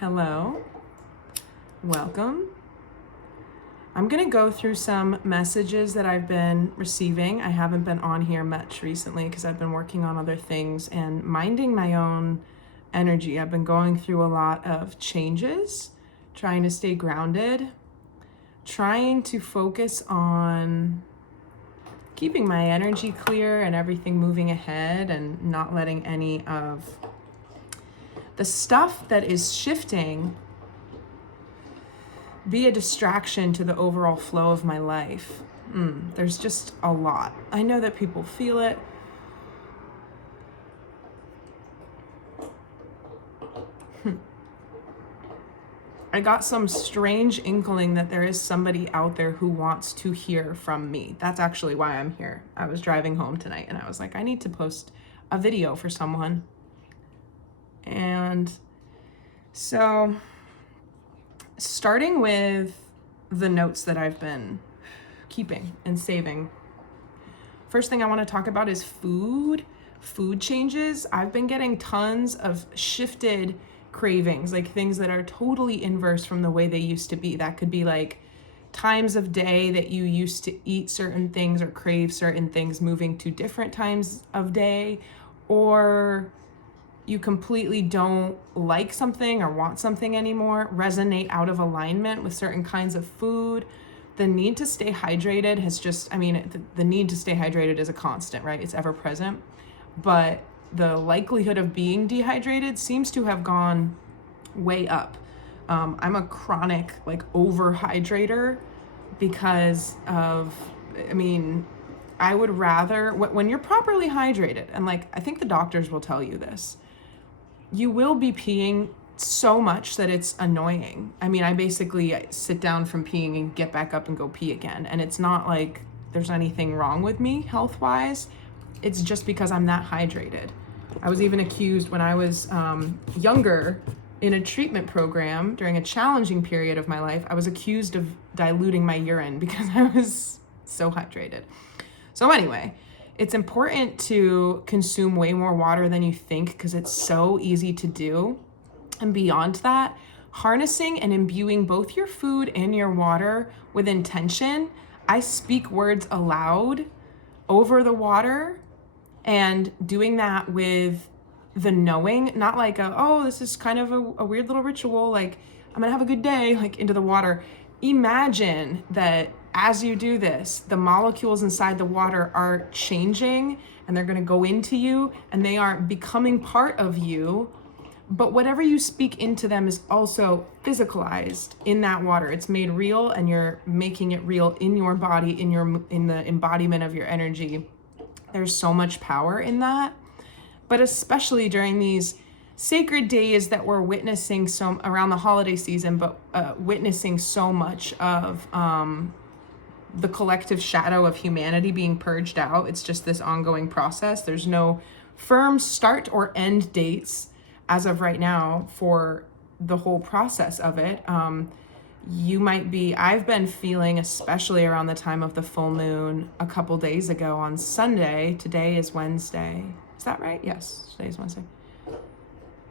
Hello, welcome. I'm gonna go through some messages that I've been receiving. I haven't been on here much recently because I've been working on other things and minding my own energy. I've been going through a lot of changes, trying to stay grounded, trying to focus on keeping my energy clear and everything moving ahead and not letting any of the stuff that is shifting be a distraction to the overall flow of my life. There's just a lot. I know that people feel it. I got some strange inkling that there is somebody out there who wants to hear from me. That's actually why I'm here. I was driving home tonight and I was like, I need to post a video for someone. And so starting with the notes that I've been keeping and saving. First thing I want to talk about is food changes. I've been getting tons of shifted cravings, like things that are totally inverse from the way they used to be. That could be like times of day that you used to eat certain things or crave certain things moving to different times of day, or you completely don't like something or want something anymore, resonate out of alignment with certain kinds of food. The need to stay hydrated has just, the need to stay hydrated is a constant, right? It's ever present. But the likelihood of being dehydrated seems to have gone way up. I'm a chronic overhydrator because of, I would rather, when you're properly hydrated, and I think the doctors will tell you this, you will be peeing so much that it's annoying. I basically sit down from peeing and get back up and go pee again. And it's not like there's anything wrong with me health-wise. It's just because I'm that hydrated. I was even accused when I was younger in a treatment program during a challenging period of my life. I was accused of diluting my urine because I was so hydrated. So anyway, it's important to consume way more water than you think because it's so easy to do. And beyond that, harnessing and imbuing both your food and your water with intention. I speak words aloud over the water and doing that with the knowing, not like this is kind of a weird little ritual, like I'm gonna have a good day, like into the water. Imagine that as you do this, the molecules inside the water are changing and they're going to go into you and they are becoming part of you. But whatever you speak into them is also physicalized in that water. It's made real and you're making it real in your body, in the embodiment of your energy. There's so much power in that. But especially during these sacred days that we're witnessing around the holiday season, but witnessing so much of the collective shadow of humanity being purged out. It's just this ongoing process. There's no firm start or end dates as of right now for the whole process of it. I've been feeling, especially around the time of the full moon a couple days ago on Sunday. Today is Wednesday. Is that right? Yes, today is Wednesday.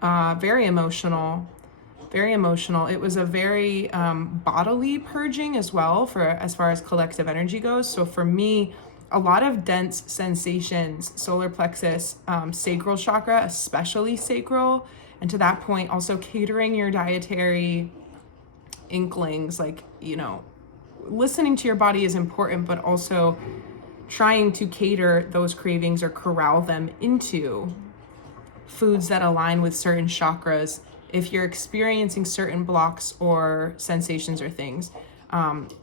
Very emotional. It was a very bodily purging as well for as far as collective energy goes. So for me, a lot of dense sensations, solar plexus, sacral chakra, especially sacral. And to that point, also catering your dietary inklings, listening to your body is important, but also trying to cater those cravings or corral them into foods that align with certain chakras if you're experiencing certain blocks or sensations or things.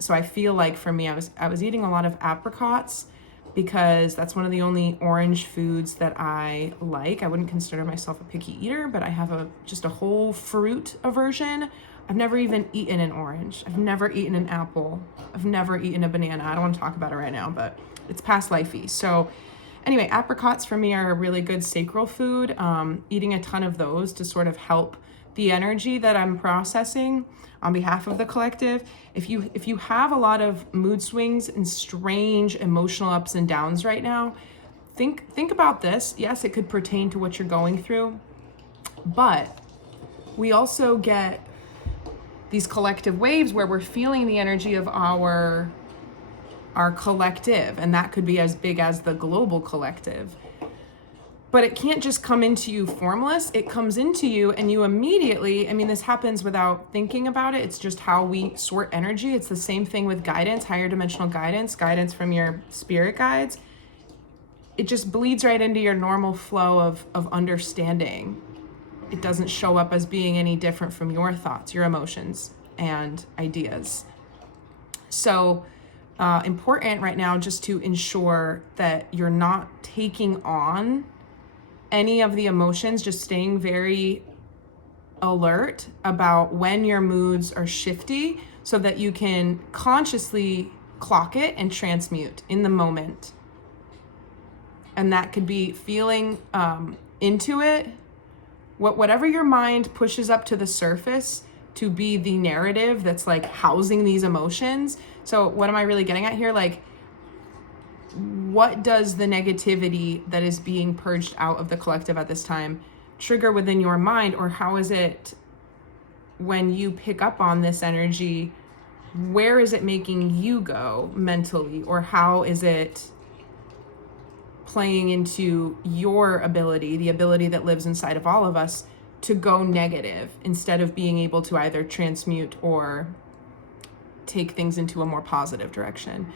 So I feel like for me, I was eating a lot of apricots because that's one of the only orange foods that I like. I wouldn't consider myself a picky eater, but I have just a whole fruit aversion. I've never even eaten an orange. I've never eaten an apple. I've never eaten a banana. I don't want to talk about it right now, but it's past lifey. So anyway, apricots for me are a really good sacral food. Eating a ton of those to sort of help the energy that I'm processing on behalf of the collective. If you have a lot of mood swings and strange emotional ups and downs right now, think about this. Yes, it could pertain to what you're going through, but we also get these collective waves where we're feeling the energy of our collective, and that could be as big as the global collective. But it can't just come into you formless. It comes into you and you immediately, I mean, this happens without thinking about it. It's just how we sort energy. It's the same thing with guidance, higher dimensional guidance from your spirit guides. It just bleeds right into your normal flow of understanding. It doesn't show up as being any different from your thoughts, your emotions, and ideas. So important right now just to ensure that you're not taking on any of the emotions, just staying very alert about when your moods are shifty so that you can consciously clock it and transmute in the moment. And that could be feeling into it, whatever your mind pushes up to the surface to be the narrative that's like housing these emotions. So what am I really getting at here? Like, what does the negativity that is being purged out of the collective at this time trigger within your mind? Or how is it, when you pick up on this energy, where is it making you go mentally? Or how is it playing into your ability, the ability that lives inside of all of us, to go negative instead of being able to either transmute or take things into a more positive direction?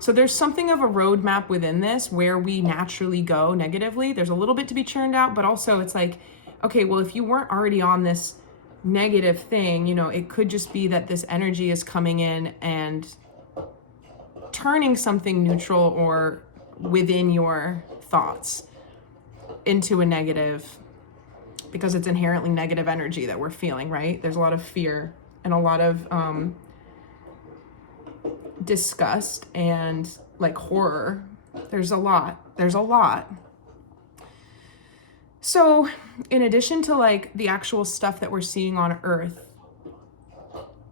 So there's something of a roadmap within this where we naturally go negatively. There's a little bit to be churned out, but also it's like, okay, well, if you weren't already on this negative thing, you know, it could just be that this energy is coming in and turning something neutral or within your thoughts into a negative, because it's inherently negative energy that we're feeling, right? There's a lot of fear and a lot of disgust and like horror. There's a lot. So in addition to like the actual stuff that we're seeing on Earth,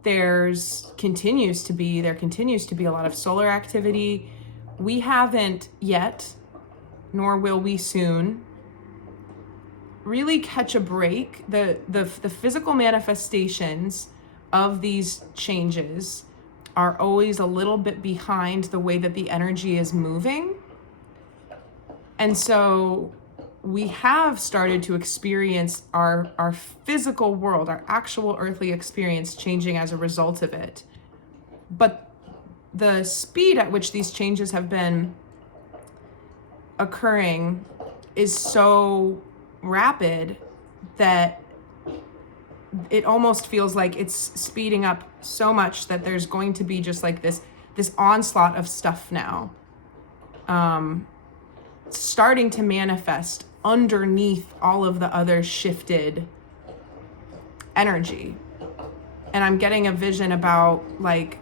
there continues to be a lot of solar activity. We haven't yet, nor will we soon, really catch a break. The physical manifestations of these changes are always a little bit behind the way that the energy is moving. And so we have started to experience our physical world, our actual earthly experience changing as a result of it. But the speed at which these changes have been occurring is so rapid that it almost feels like it's speeding up so much that there's going to be just like this onslaught of stuff now starting to manifest underneath all of the other shifted energy. And I'm getting a vision about like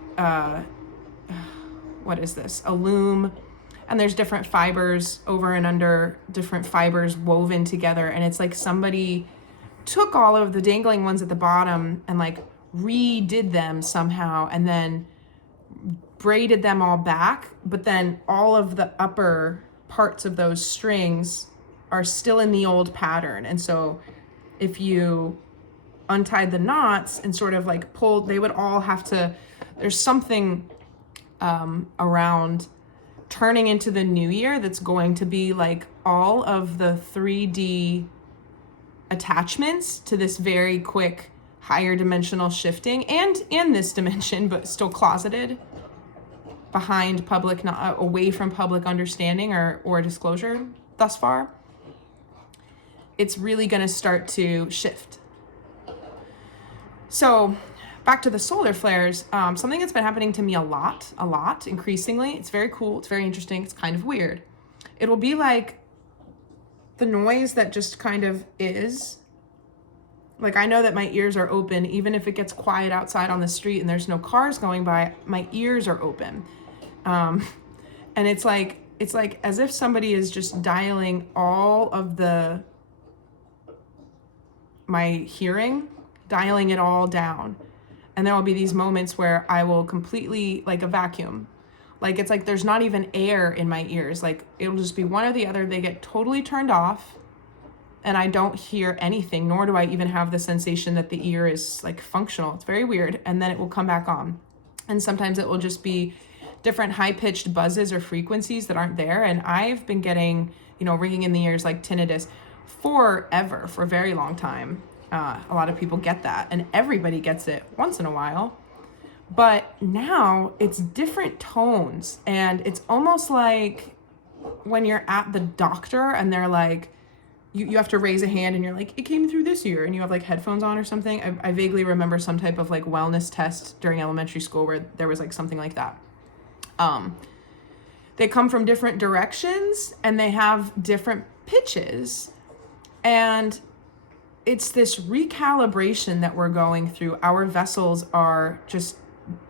what is this? A loom, and there's different fibers over and under, different fibers woven together, and it's like somebody took all of the dangling ones at the bottom and like redid them somehow and then braided them all back, but then all of the upper parts of those strings are still in the old pattern. And so if you untied the knots and sort of like pulled, they would all have to, there's something around turning into the new year that's going to be like all of the 3D attachments to this very quick higher dimensional shifting, and in this dimension, but still closeted behind public, not away from public understanding or disclosure thus far. It's really going to start to shift. So back to the solar flares, something that's been happening to me a lot, increasingly. It's very cool. It's very interesting. It's kind of weird. It'll be like the noise that just kind of is. Like, I know that my ears are open, even if it gets quiet outside on the street and there's no cars going by, my ears are open. And it's like as if somebody is just dialing all of my hearing, dialing it all down. And there will be these moments where I will completely, like a vacuum. Like, it's like there's not even air in my ears. Like, it'll just be one or the other. They get totally turned off. and I don't hear anything, nor do I even have the sensation that the ear is like functional. It's very weird. And then it will come back on. And sometimes it will just be different high-pitched buzzes or frequencies that aren't there. And I've been getting, ringing in the ears like tinnitus forever, for a very long time. A lot of people get that, and everybody gets it once in a while. But now it's different tones, and it's almost like when you're at the doctor and they're like, you have to raise a hand and you're like, it came through this ear, and you have like headphones on or something. I vaguely remember some type of like wellness test during elementary school where there was like something like that. They come from different directions and they have different pitches, and it's this recalibration that we're going through. Our vessels are just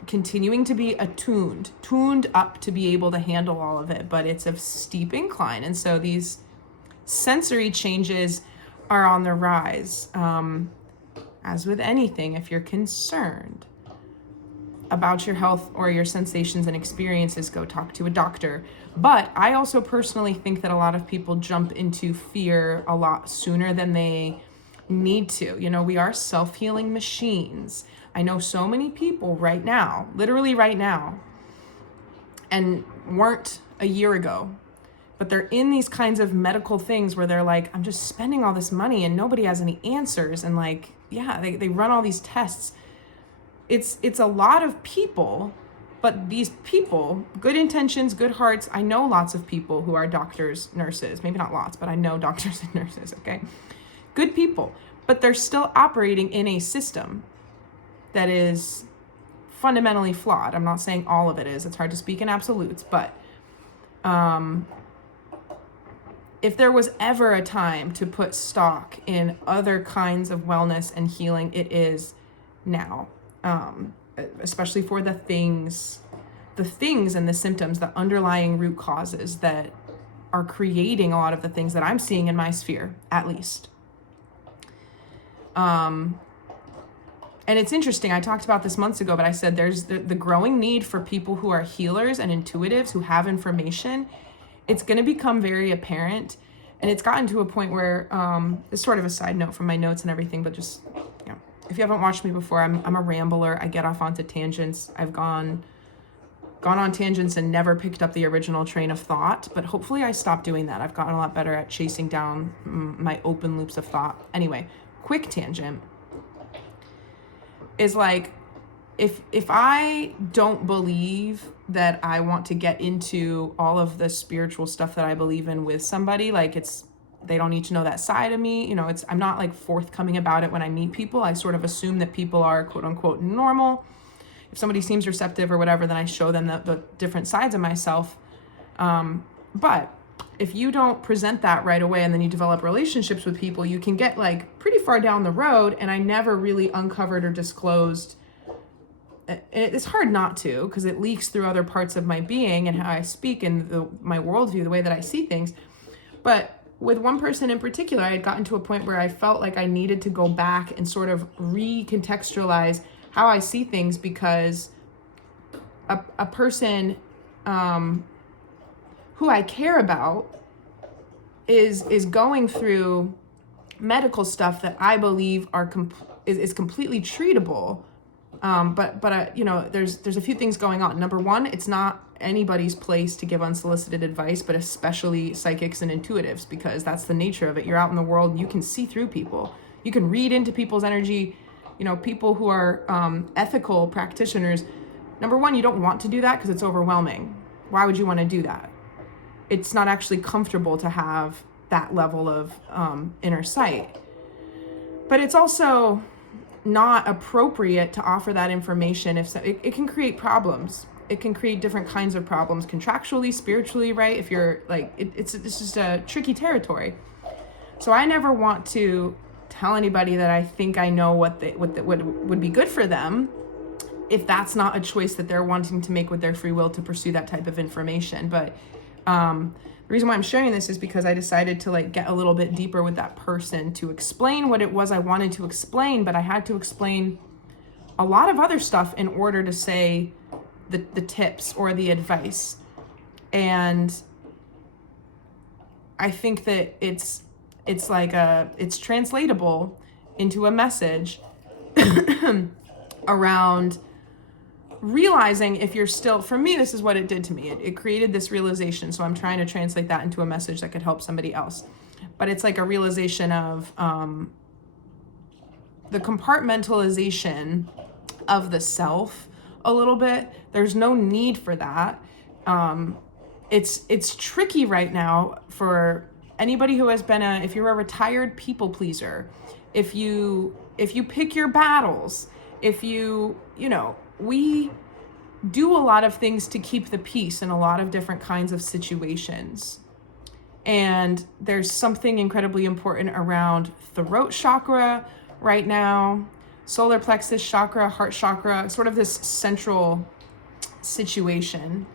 continuing to be tuned up to be able to handle all of it, but it's a steep incline. And so these sensory changes are on the rise. As with anything, if you're concerned about your health or your sensations and experiences, go talk to a doctor. But I also personally think that a lot of people jump into fear a lot sooner than they need to. We are self-healing machines. I know so many people right now, literally right now, and weren't a year ago, but they're in these kinds of medical things where they're like, I'm just spending all this money and nobody has any answers. And like, yeah, they run all these tests. It's a lot of people, but these people, good intentions, good hearts. I know lots of people who are doctors, nurses, maybe not lots, but I know doctors and nurses, okay? Good people, but they're still operating in a system that is fundamentally flawed. I'm not saying all of it is. It's hard to speak in absolutes, but if there was ever a time to put stock in other kinds of wellness and healing, it is now. Especially for the things and the symptoms, the underlying root causes that are creating a lot of the things that I'm seeing in my sphere, at least. And it's interesting, I talked about this months ago, but I said there's the growing need for people who are healers and intuitives who have information. It's going to become very apparent. And it's gotten to a point where, it's sort of a side note from my notes and everything, but just, if you haven't watched me before, I'm a rambler. I get off onto tangents. I've gone on tangents and never picked up the original train of thought, but hopefully I stopped doing that. I've gotten a lot better at chasing down my open loops of thought. Anyway, quick tangent is like, if I don't believe that I want to get into all of the spiritual stuff that I believe in with somebody, like they don't need to know that side of me. I'm not like forthcoming about it when I meet people. I sort of assume that people are quote unquote normal. If somebody seems receptive or whatever, then I show them the different sides of myself. But if you don't present that right away and then you develop relationships with people, you can get like pretty far down the road. And I never really uncovered or disclosed. It's hard not to, because it leaks through other parts of my being and how I speak and my worldview, the way that I see things. But with one person in particular, I had gotten to a point where I felt like I needed to go back and sort of recontextualize how I see things, because a person who I care about is going through medical stuff that I believe is completely treatable. But there's a few things going on. Number one, it's not anybody's place to give unsolicited advice, but especially psychics and intuitives, because that's the nature of it. You're out in the world and you can see through people. You can read into people's energy. People who are ethical practitioners, number one, you don't want to do that because it's overwhelming. Why would you want to do that? It's not actually comfortable to have that level of inner sight. But it's also not appropriate to offer that information if it can create problems. It can create different kinds of problems, contractually, spiritually, right? If you're like, it's just a tricky territory. So I never want to tell anybody that I think I know what would be good for them, if that's not a choice that they're wanting to make with their free will to pursue that type of information. But the reason why I'm sharing this is because I decided to like get a little bit deeper with that person to explain what it was I wanted to explain, but I had to explain a lot of other stuff in order to say the tips or the advice. And I think that it's It's like it's translatable into a message around realizing if you're still, for me, this is what it did to me. It created this realization. So I'm trying to translate that into a message that could help somebody else. But it's like a realization of the compartmentalization of the self a little bit. There's no need for that. It's tricky right now for anybody who has been if you're a retired people pleaser, if you pick your battles, if we do a lot of things to keep the peace in a lot of different kinds of situations. And there's something incredibly important around throat chakra right now, solar plexus chakra, heart chakra, sort of this central situation.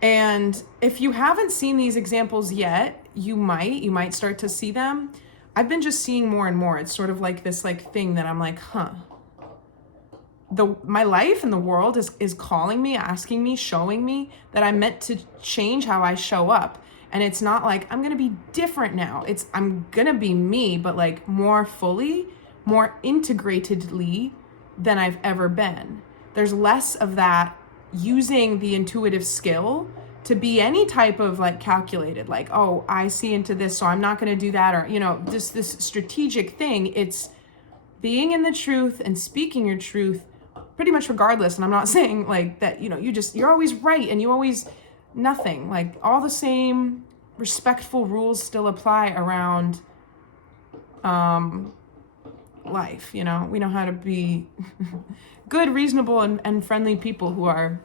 And if you haven't seen these examples yet, you might start to see them. I've been just seeing more and more. It's sort of like this thing that I'm like, my life and the world is calling me, asking me, showing me that I'm meant to change how I show up. And it's not like I'm gonna be different now. I'm gonna be me, but like more fully, more integratedly than I've ever been. There's less of that using the intuitive skill to be any type of like calculated, like, oh, I see into this, so I'm not gonna do that, or just this strategic thing. It's being in the truth and speaking your truth pretty much regardless. And I'm not saying like that, you're always right and you always nothing, like all the same respectful rules still apply around life. We know how to be good, reasonable, and friendly people who are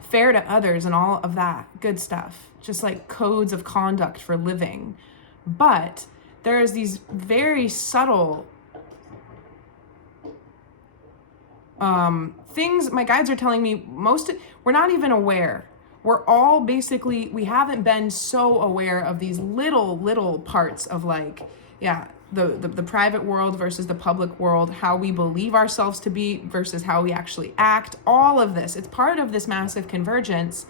fair to others and all of that good stuff, just like codes of conduct for living. But there's these very subtle things my guides are telling me we're not even aware. We're all basically, we haven't been so aware of these little parts of like, the private world versus the public world, how we believe ourselves to be versus how we actually act. All of this, it's part of this massive convergence.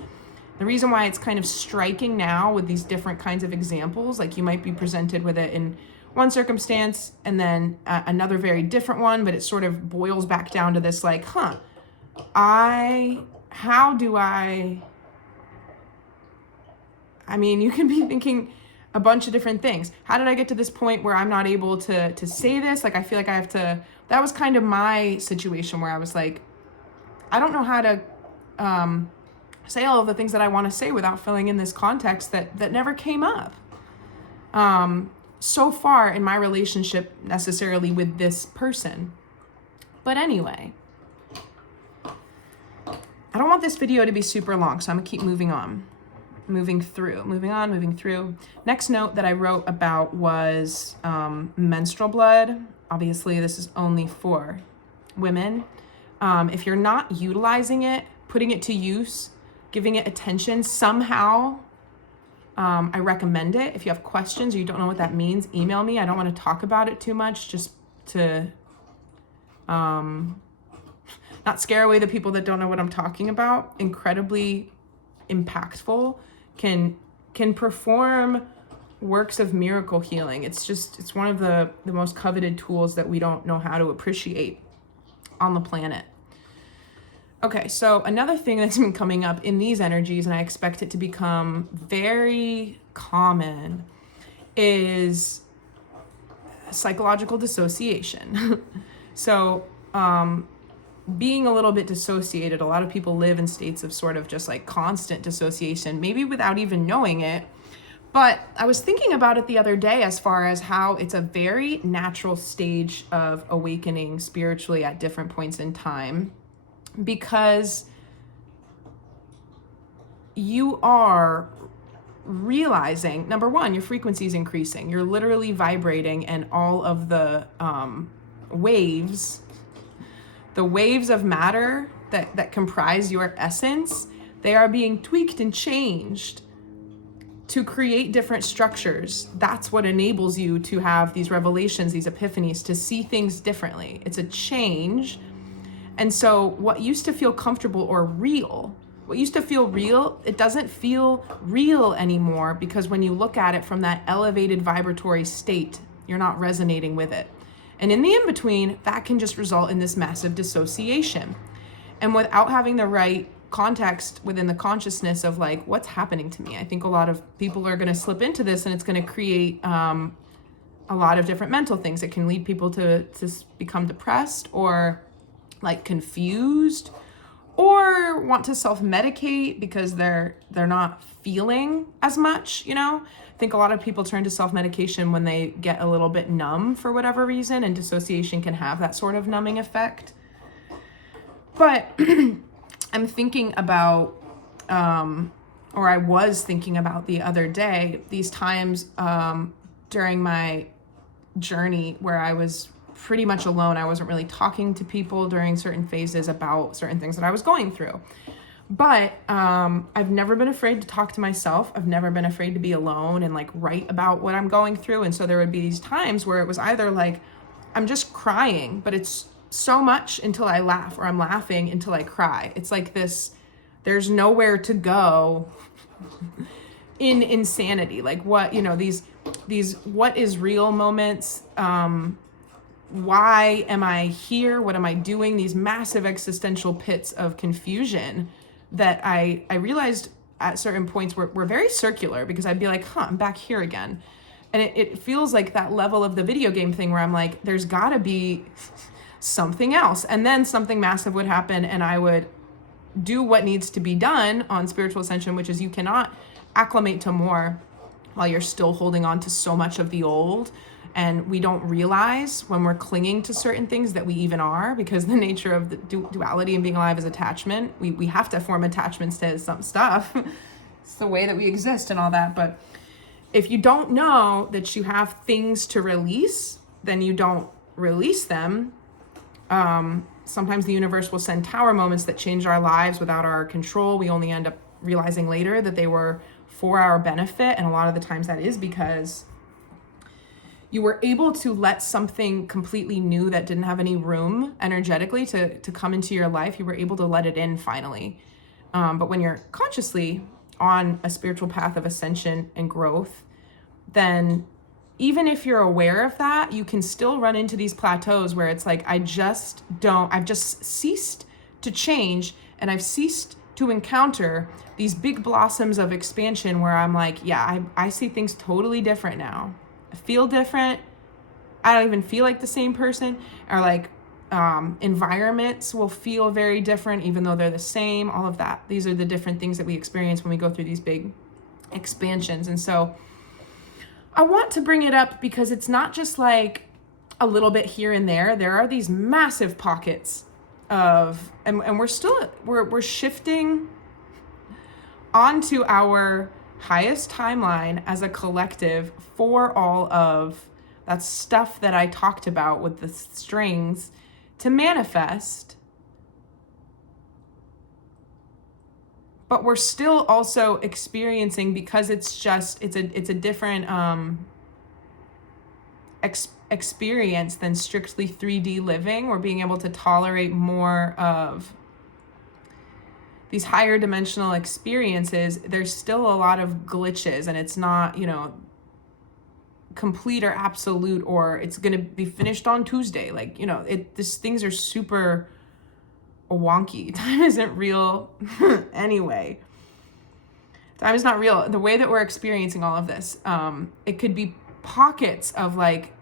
The reason why it's kind of striking now with these different kinds of examples, like you might be presented with it in one circumstance and then another very different one, but it sort of boils back down to this like, you can be thinking a bunch of different things. How did I get to this point where I'm not able to say this? Like, I feel like I have to, that was kind of my situation where I was like, I don't know how to say all of the things that I want to say without filling in this context that never came up so far in my relationship necessarily with this person. But anyway, I don't want this video to be super long, so I'm gonna keep moving through. Next note that I wrote about was menstrual blood. Obviously, this is only for women. If you're not utilizing it, putting it to use, giving it attention somehow, I recommend it. If you have questions or you don't know what that means, email me. I don't want to talk about it too much, just to not scare away the people that don't know what I'm talking about. Incredibly impactful, can perform works of miracle healing. It's one of the most coveted tools that we don't know how to appreciate on the planet. Okay, so another thing that's been coming up in these energies, and I expect it to become very common, is psychological dissociation. So being a little bit dissociated, a lot of people live in states of sort of just like constant dissociation, maybe without even knowing it. But I was thinking about it the other day as far as how it's a very natural stage of awakening spiritually at different points in time, because you are realizing, number one, your frequency is increasing. You're literally vibrating, and all of the waves of matter that comprise your essence, they are being tweaked and changed to create different structures. That's what enables you to have these revelations, these epiphanies, to see things differently. It's a change. And so what used to feel comfortable or real What used to feel real, it doesn't feel real anymore, because when you look at it from that elevated vibratory state, you're not resonating with it. And in the in-between, that can just result in this massive dissociation. And without having the right context within the consciousness of like, what's happening to me, I think a lot of people are going to slip into this, and it's going to create a lot of different mental things. It can lead people to become depressed, or like confused, or want to self-medicate because they're not feeling as much, you know? I think a lot of people turn to self-medication when they get a little bit numb for whatever reason, and dissociation can have that sort of numbing effect. But I'm thinking about, or I was thinking about the other day, these times during my journey where I was pretty much alone. I wasn't really talking to people during certain phases about certain things that I was going through. But I've never been afraid to talk to myself. I've never been afraid to be alone and like write about what I'm going through. And so there would be these times where it was either like I'm just crying, but it's so much until I laugh, or I'm laughing until I cry. It's like this, there's nowhere to go in insanity. Like what, you know, these what is real moments, why am I here? What am I doing? These massive existential pits of confusion that I realized at certain points were very circular, because I'd be like, I'm back here again. And it feels like that level of the video game thing where I'm like, there's gotta be something else. And then something massive would happen, and I would do what needs to be done on spiritual ascension, which is you cannot acclimate to more while you're still holding on to so much of the old. And we don't realize when we're clinging to certain things that we even are, because the nature of the duality and being alive is attachment. We have to form attachments to some stuff. It's the way that we exist and all that. But if you don't know that you have things to release, then you don't release them. Sometimes the universe will send tower moments that change our lives without our control. We only end up realizing later that they were for our benefit. And a lot of the times that is because you were able to let something completely new that didn't have any room energetically to come into your life. You were able to let it in finally. But when you're consciously on a spiritual path of ascension and growth, then even if you're aware of that, you can still run into these plateaus where it's like, I've just ceased to change, and I've ceased to encounter these big blossoms of expansion where I'm like, yeah, I see things totally different now. I feel different. I don't even feel like the same person. Or like environments will feel very different even though they're the same, all of that. These are the different things that we experience when we go through these big expansions. And so I want to bring it up because it's not just like a little bit here and there. There are these massive pockets of, and we're shifting onto our highest timeline as a collective for all of that stuff that I talked about with the strings to manifest. But we're still also experiencing, because it's a different experience than strictly 3D living. We're being able to tolerate more of these higher dimensional experiences. There's still a lot of glitches, and it's not, complete or absolute, or it's going to be finished on Tuesday. Like, these things are super wonky. Time isn't real anyway. Time is not real. The way that we're experiencing all of this, it could be pockets of like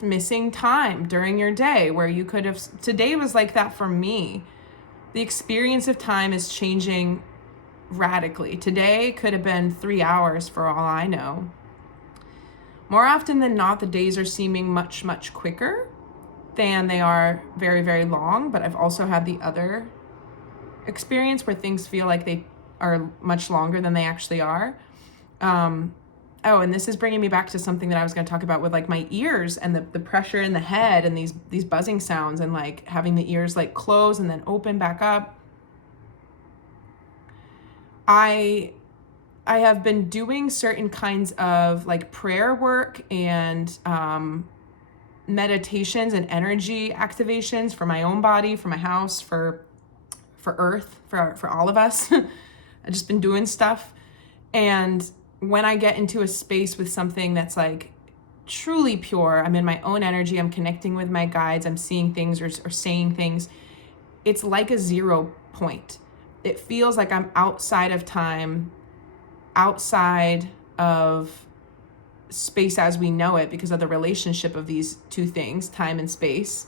missing time during your day where you could have, today was like that for me. The experience of time is changing radically. Today could have been 3 hours for all I know. More often than not, the days are seeming much, much quicker than they are very, very long. But I've also had the other experience where things feel like they are much longer than they actually are. And this is bringing me back to something that I was going to talk about with like my ears and the pressure in the head and these buzzing sounds, and like having the ears like close and then open back up. I have been doing certain kinds of like prayer work and meditations and energy activations for my own body, for my house, for for Earth, for all of us. I've just been doing stuff. And when I get into a space with something that's like truly pure, I'm in my own energy, I'm connecting with my guides, I'm seeing things or saying things, it's like a 0 point. It feels like I'm outside of time, outside of space as we know it because of the relationship of these two things, time and space.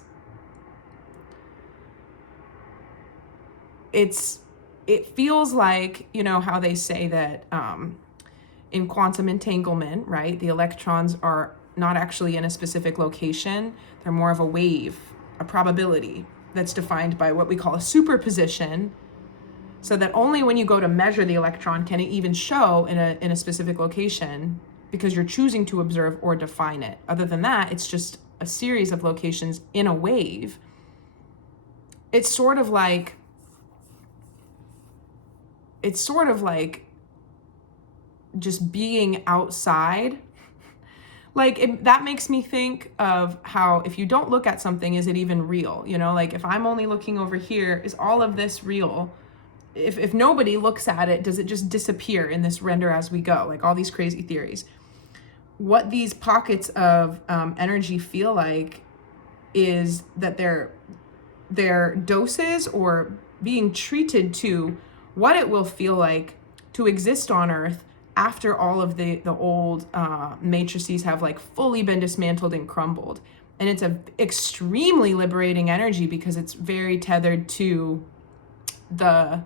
It feels like, you know, how they say that in quantum entanglement, right, the electrons are not actually in a specific location. They're more of a wave, a probability that's defined by what we call a superposition, so that only when you go to measure the electron can it even show in a specific location, because you're choosing to observe or define it. Other than that, it's just a series of locations in a wave. It's sort of like just being outside. Like that makes me think of how if you don't look at something, is it even real? You know, like if I'm only looking over here, is all of this real? If nobody looks at it, does it just disappear in this render as we go? Like all these crazy theories. What these pockets of energy feel like is that they're doses or being treated to what it will feel like to exist on Earth after all of the old matrices have like fully been dismantled and crumbled. And it's a extremely liberating energy because it's very tethered to the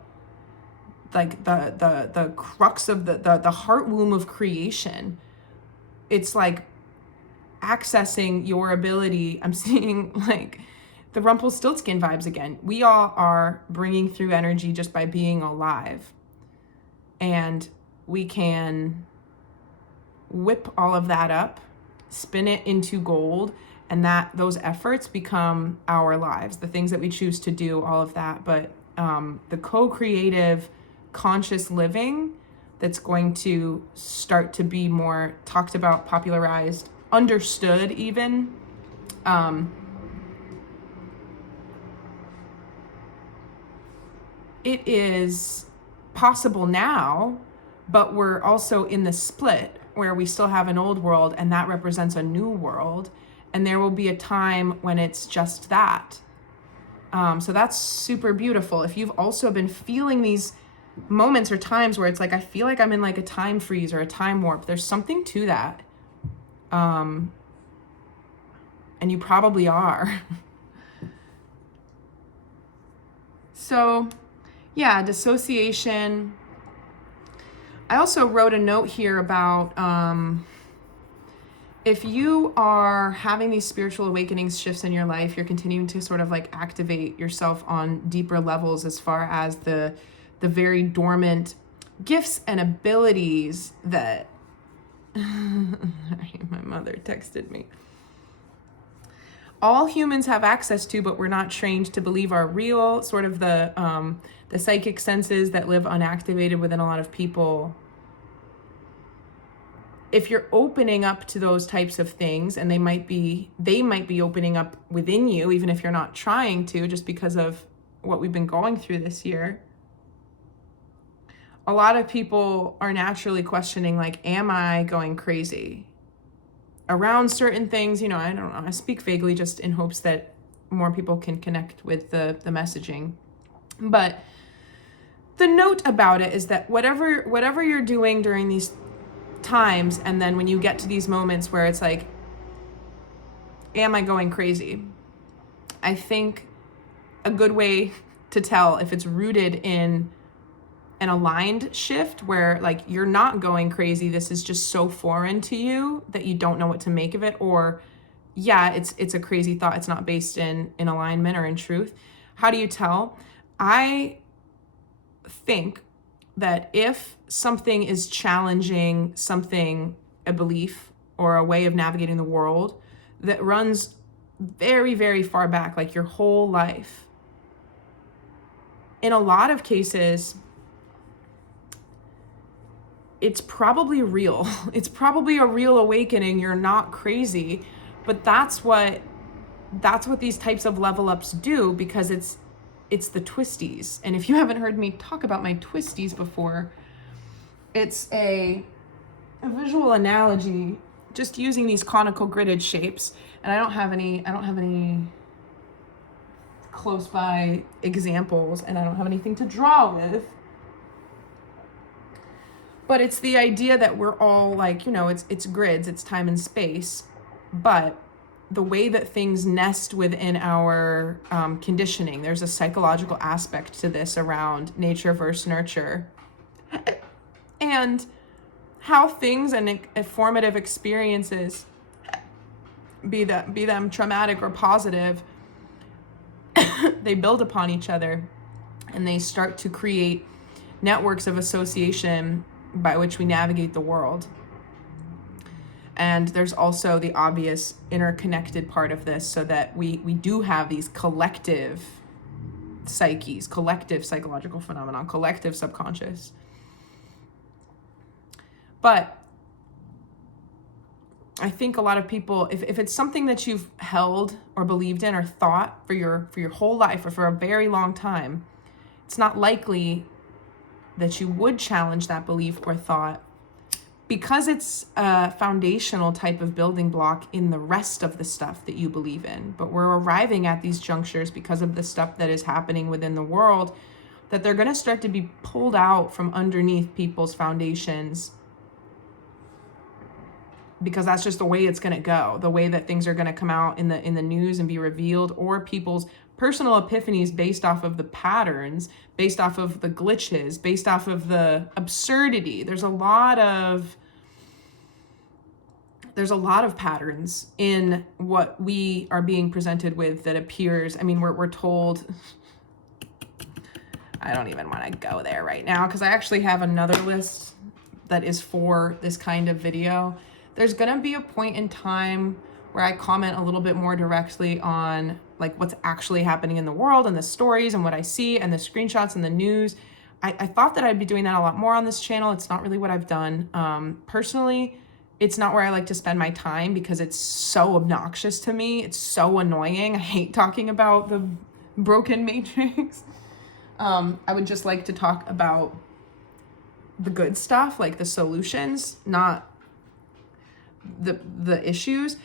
crux of the heart womb of creation. It's like accessing your ability. I'm seeing like the Rumpelstiltskin vibes again. We all are bringing through energy just by being alive. And we can whip all of that up, spin it into gold, and that those efforts become our lives, the things that we choose to do, all of that. But the co-creative conscious living that's going to start to be more talked about, popularized, understood even. It is possible now, but we're also in the split where we still have an old world and that represents a new world. And there will be a time when it's just that. So that's super beautiful. If you've also been feeling these moments or times where it's like, I feel like I'm in like a time freeze or a time warp, there's something to that. And you probably are. So yeah, dissociation. I also wrote a note here about if you are having these spiritual awakenings, shifts in your life, you're continuing to sort of like activate yourself on deeper levels as far as the very dormant gifts and abilities that my mother texted me. All humans have access to, but we're not trained to believe are real, sort of the psychic senses that live unactivated within a lot of people. If you're opening up to those types of things, and they might be opening up within you, even if you're not trying to, just because of what we've been going through this year. A lot of people are naturally questioning, like, am I going crazy around certain things? You know, I don't know. I speak vaguely just in hopes that more people can connect with the messaging. But the note about it is that whatever you're doing during these times, and then when you get to these moments where it's like, am I going crazy? I think a good way to tell if it's rooted in an aligned shift where like you're not going crazy, this is just so foreign to you that you don't know what to make of it, or yeah, it's a crazy thought, it's not based in alignment or in truth. How do you tell? I think that if something is challenging something, a belief or a way of navigating the world that runs very, very far back, like your whole life, in a lot of cases, it's probably real. It's probably a real awakening. You're not crazy, but that's what these types of level ups do, because it's the twisties. And if you haven't heard me talk about my twisties before, it's a visual analogy, just using these conical gridded shapes. And I don't have any close by examples, and I don't have anything to draw with. But it's the idea that we're all like, it's grids, it's time and space. But the way that things nest within our conditioning, there's a psychological aspect to this around nature versus nurture. And how things and formative experiences, be them traumatic or positive, they build upon each other, and they start to create networks of association by which we navigate the world. And there's also the obvious interconnected part of this, so that we do have these collective psyches, collective psychological phenomenon, collective subconscious. But I think a lot of people, if it's something that you've held or believed in or thought for your whole life or for a very long time, it's not likely that you would challenge that belief or thought, because it's a foundational type of building block in the rest of the stuff that you believe in. But we're arriving at these junctures because of the stuff that is happening within the world, that they're going to start to be pulled out from underneath people's foundations, because that's just the way it's going to go, the way that things are going to come out in the news and be revealed, or people's personal epiphanies based off of the patterns, based off of the glitches, based off of the absurdity. There's a lot of patterns in what we are being presented with that appears, we're told, I don't even want to go there right now, because I actually have another list that is for this kind of video. There's going to be a point in time where I comment a little bit more directly on like what's actually happening in the world and the stories and what I see and the screenshots and the news. I thought that I'd be doing that a lot more on this channel. It's not really what I've done. Personally, it's not where I like to spend my time, because it's so obnoxious to me. It's so annoying. I hate talking about the broken matrix. I would just like to talk about the good stuff, like the solutions, not the issues.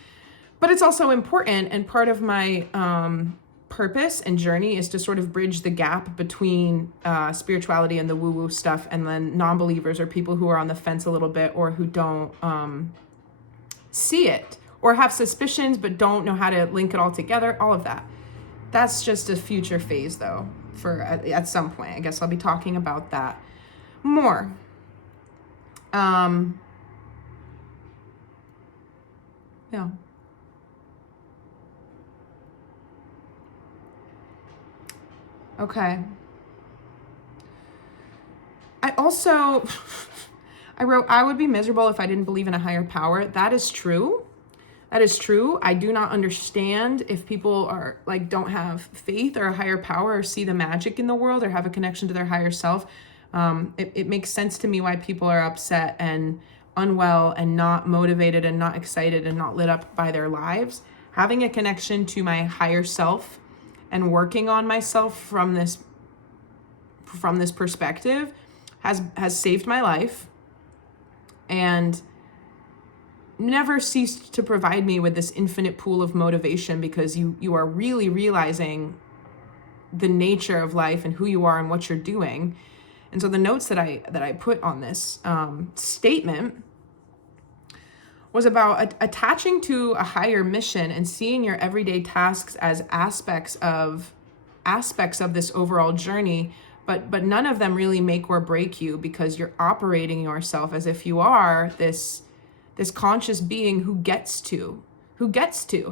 But it's also important, and part of my purpose and journey is to sort of bridge the gap between spirituality and the woo-woo stuff, and then non-believers or people who are on the fence a little bit, or who don't see it, or have suspicions but don't know how to link it all together, all of that. That's just a future phase, though, for at some point. I guess I'll be talking about that more. Yeah. Okay. I wrote, I would be miserable if I didn't believe in a higher power. That is true. That is true. I do not understand if people are like, don't have faith or a higher power, or see the magic in the world, or have a connection to their higher self. It makes sense to me why people are upset and unwell and not motivated and not excited and not lit up by their lives. Having a connection to my higher self and working on myself from this perspective has saved my life, and never ceased to provide me with this infinite pool of motivation, because you are really realizing the nature of life and who you are and what you're doing. And so the notes that I put on this statement was about attaching to a higher mission and seeing your everyday tasks as aspects of this overall journey, but none of them really make or break you, because you're operating yourself as if you are this conscious being who gets to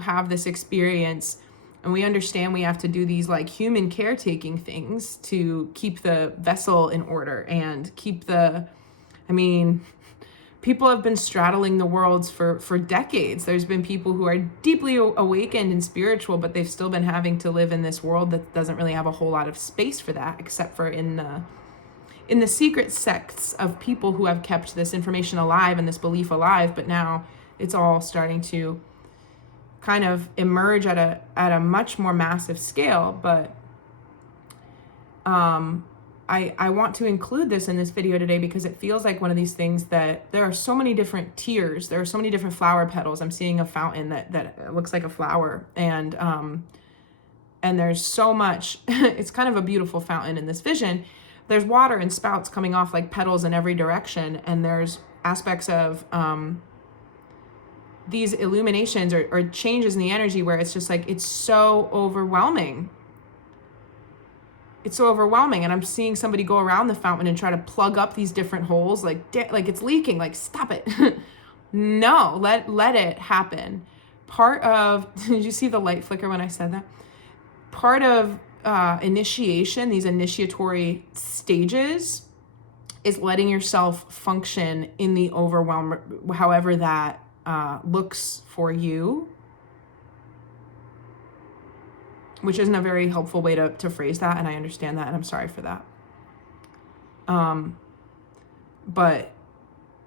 have this experience. And we understand we have to do these like human caretaking things to keep the vessel in order and keep people have been straddling the worlds for decades. There's been people who are deeply awakened and spiritual, but they've still been having to live in this world that doesn't really have a whole lot of space for that, except for in the secret sects of people who have kept this information alive and this belief alive. But now it's all starting to kind of emerge at a much more massive scale. But I want to include this in this video today because it feels like one of these things that there are so many different tiers. There are so many different flower petals. I'm seeing a fountain that looks like a flower, and there's so much. It's kind of a beautiful fountain in this vision. There's water and spouts coming off like petals in every direction, and there's aspects of these illuminations or changes in the energy where it's just like it's so overwhelming. It's so overwhelming, and I'm seeing somebody go around the fountain and try to plug up these different holes, like it's leaking. Like, stop it. No, let it happen. Part of did you see the light flicker when I said that? Part of initiation, these initiatory stages, is letting yourself function in the overwhelm, however that looks for you, which isn't a very helpful way to phrase that, and I understand that, and I'm sorry for that. But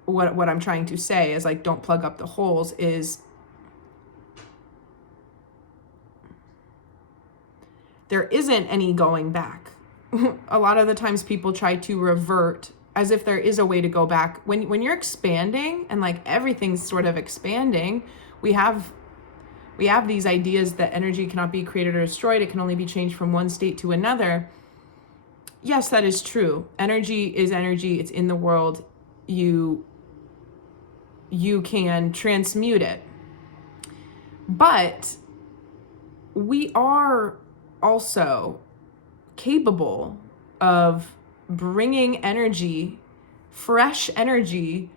what I'm trying to say is, like, don't plug up the holes, is there isn't any going back. A lot of the times people try to revert as if there is a way to go back. When you're expanding and like everything's sort of expanding, we have these ideas that energy cannot be created or destroyed. It can only be changed from one state to another. Yes, that is true. Energy is energy. It's in the world. You can transmute it. But we are also capable of bringing energy, fresh energy,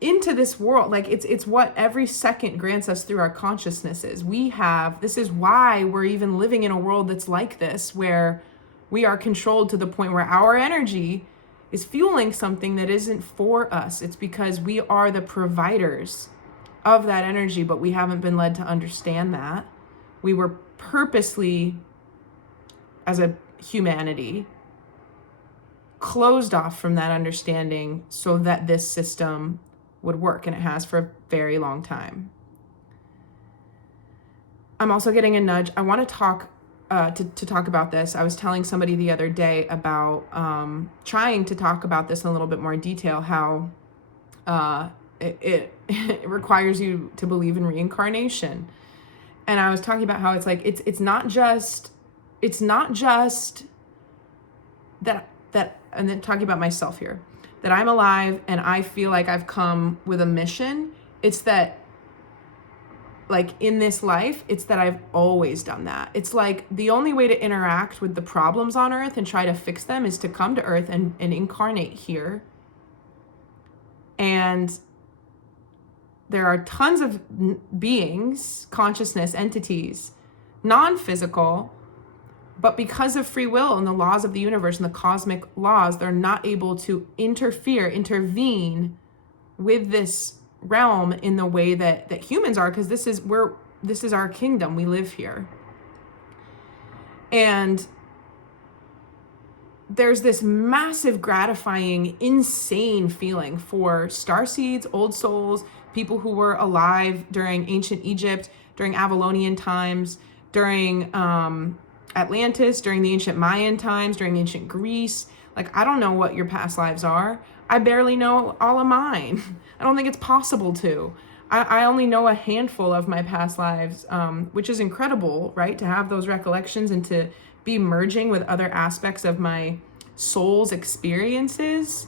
into this world. Like it's what every second grants us through our consciousnesses. This is why we're even living in a world that's like this, where we are controlled to the point where our energy is fueling something that isn't for us. It's because we are the providers of that energy, but we haven't been led to understand that. We were purposely, as a humanity, closed off from that understanding so that this system would work, and it has for a very long time. I'm also getting a nudge. I want to talk to talk about this. I was telling somebody the other day about trying to talk about this in a little bit more detail, how it requires you to believe in reincarnation. And I was talking about how it's like it's not just that, and then talking about myself here, that I'm alive and I feel like I've come with a mission. It's that, like, in this life, it's that I've always done that. It's like the only way to interact with the problems on Earth and try to fix them is to come to Earth and incarnate here. And there are tons of beings, consciousness, entities, non-physical, but because of free will and the laws of the universe and the cosmic laws, they're not able to intervene with this realm in the way that humans are, because this is our kingdom. We live here. And there's this massive, gratifying, insane feeling for starseeds, old souls, people who were alive during ancient Egypt, during Avalonian times, during Atlantis, during the ancient Mayan times, during ancient Greece. Like, I don't know what your past lives are. I barely know all of mine. I don't think it's possible to. I only know a handful of my past lives, which is incredible, right? To have those recollections and to be merging with other aspects of my soul's experiences.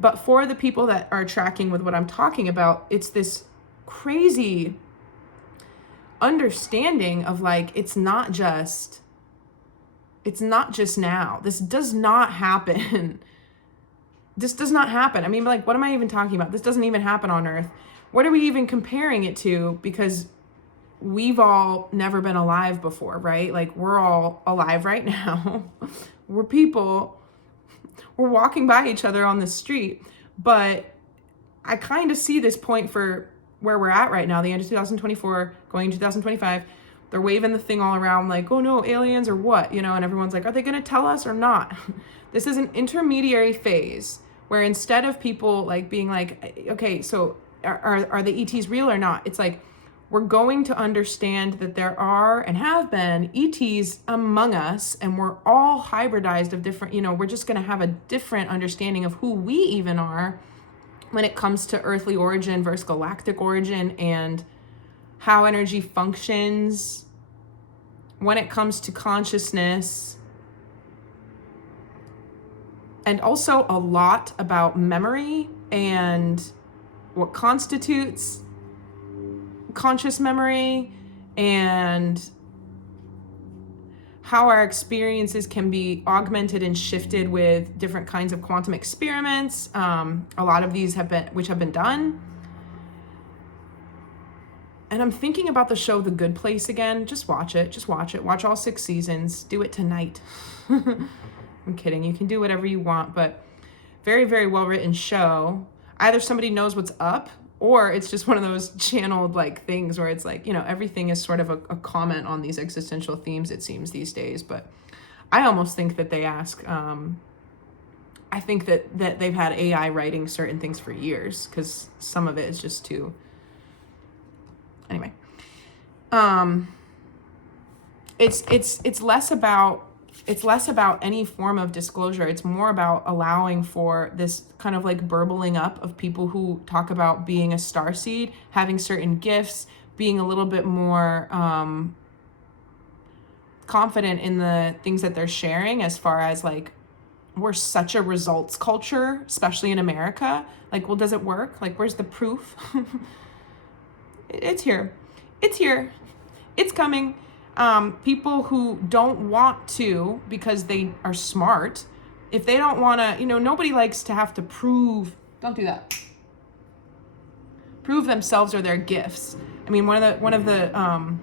But for the people that are tracking with what I'm talking about, it's this crazy understanding of, like, it's not just now. This does not happen. This does not happen. I mean, like, what am I even talking about? This doesn't even happen on Earth. What are we even comparing it to? Because we've all never been alive before, right? Like, we're all alive right now. We're people. We're walking by each other on the street. But I kind of see this point for where we're at right now, the end of 2024, going into 2025. They're waving the thing all around like, oh no, aliens or what? You know, and everyone's like, are they going to tell us or not? This is an intermediary phase where instead of people like being like, okay, so are the ETs real or not? It's like, we're going to understand that there are and have been ETs among us, and we're all hybridized of different, we're just going to have a different understanding of who we even are when it comes to earthly origin versus galactic origin, and how energy functions when it comes to consciousness, and also a lot about memory and what constitutes conscious memory, and how our experiences can be augmented and shifted with different kinds of quantum experiments. A lot of these have been done. And I'm thinking about the show The Good Place again. Just watch it. Watch all 6 seasons. Do it tonight. I'm kidding. You can do whatever you want, but very, very well written show. Either somebody knows what's up, or it's just one of those channeled like things where it's like, everything is sort of a comment on these existential themes, it seems, these days. But I almost think that they ask, I think that they've had AI writing certain things for years, because some of it is just too, anyway. It's less about any form of disclosure. It's more about allowing for this kind of like burbling up of people who talk about being a starseed, having certain gifts, being a little bit more confident in the things that they're sharing, as far as like, we're such a results culture, especially in America. Like, well, does it work? Like, where's the proof? It's here. It's coming. People who don't want to, because they are smart, if they don't want to, nobody likes to have to prove, don't do that, prove themselves or their gifts. I mean, one of the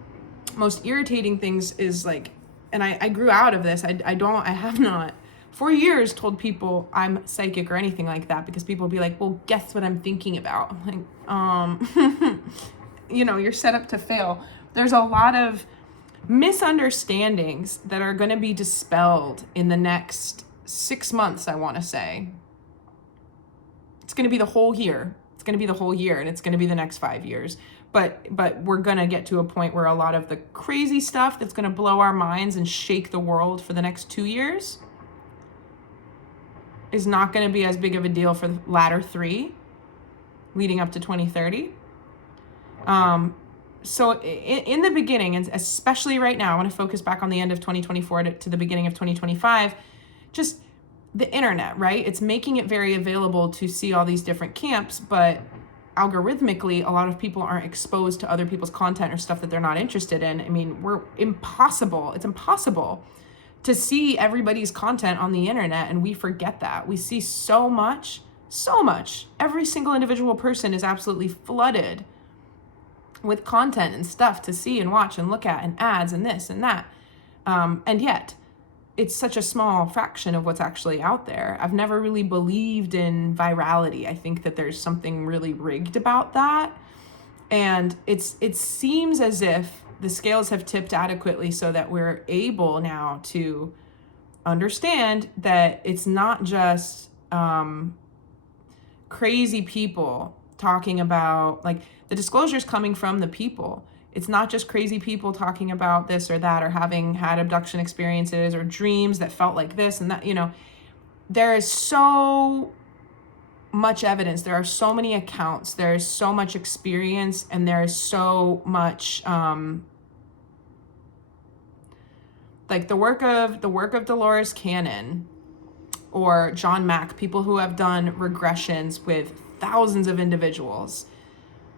most irritating things is like, and I grew out of this, I have not for years told people I'm psychic or anything like that, because people will be like, well, guess what I'm thinking about? I'm like, you're set up to fail. There's a lot of misunderstandings that are going to be dispelled in the next 6 months, I want to say. It's going to be the whole year. And it's going to be the next 5 years. But we're going to get to a point where a lot of the crazy stuff that's going to blow our minds and shake the world for the next 2 years is not going to be as big of a deal for the latter 3 leading up to 2030. So in the beginning, and especially right now, I want to focus back on the end of 2024 to the beginning of 2025, just the internet, right? It's making it very available to see all these different camps, but algorithmically, a lot of people aren't exposed to other people's content or stuff that they're not interested in. I mean, it's impossible to see everybody's content on the internet, and we forget that. We see so much. Every single individual person is absolutely flooded with content and stuff to see and watch and look at, and ads and this and that. And yet, it's such a small fraction of what's actually out there. I've never really believed in virality. I think that there's something really rigged about that. And it seems as if the scales have tipped adequately so that we're able now to understand that it's not just crazy people talking about, like, the disclosure is coming from the people. It's not just crazy people talking about this or that, or having had abduction experiences or dreams that felt like this and that. There is so much evidence. There are so many accounts. There is so much experience, and there is so much like the work of Dolores Cannon or John Mack, people who have done regressions with thousands of individuals.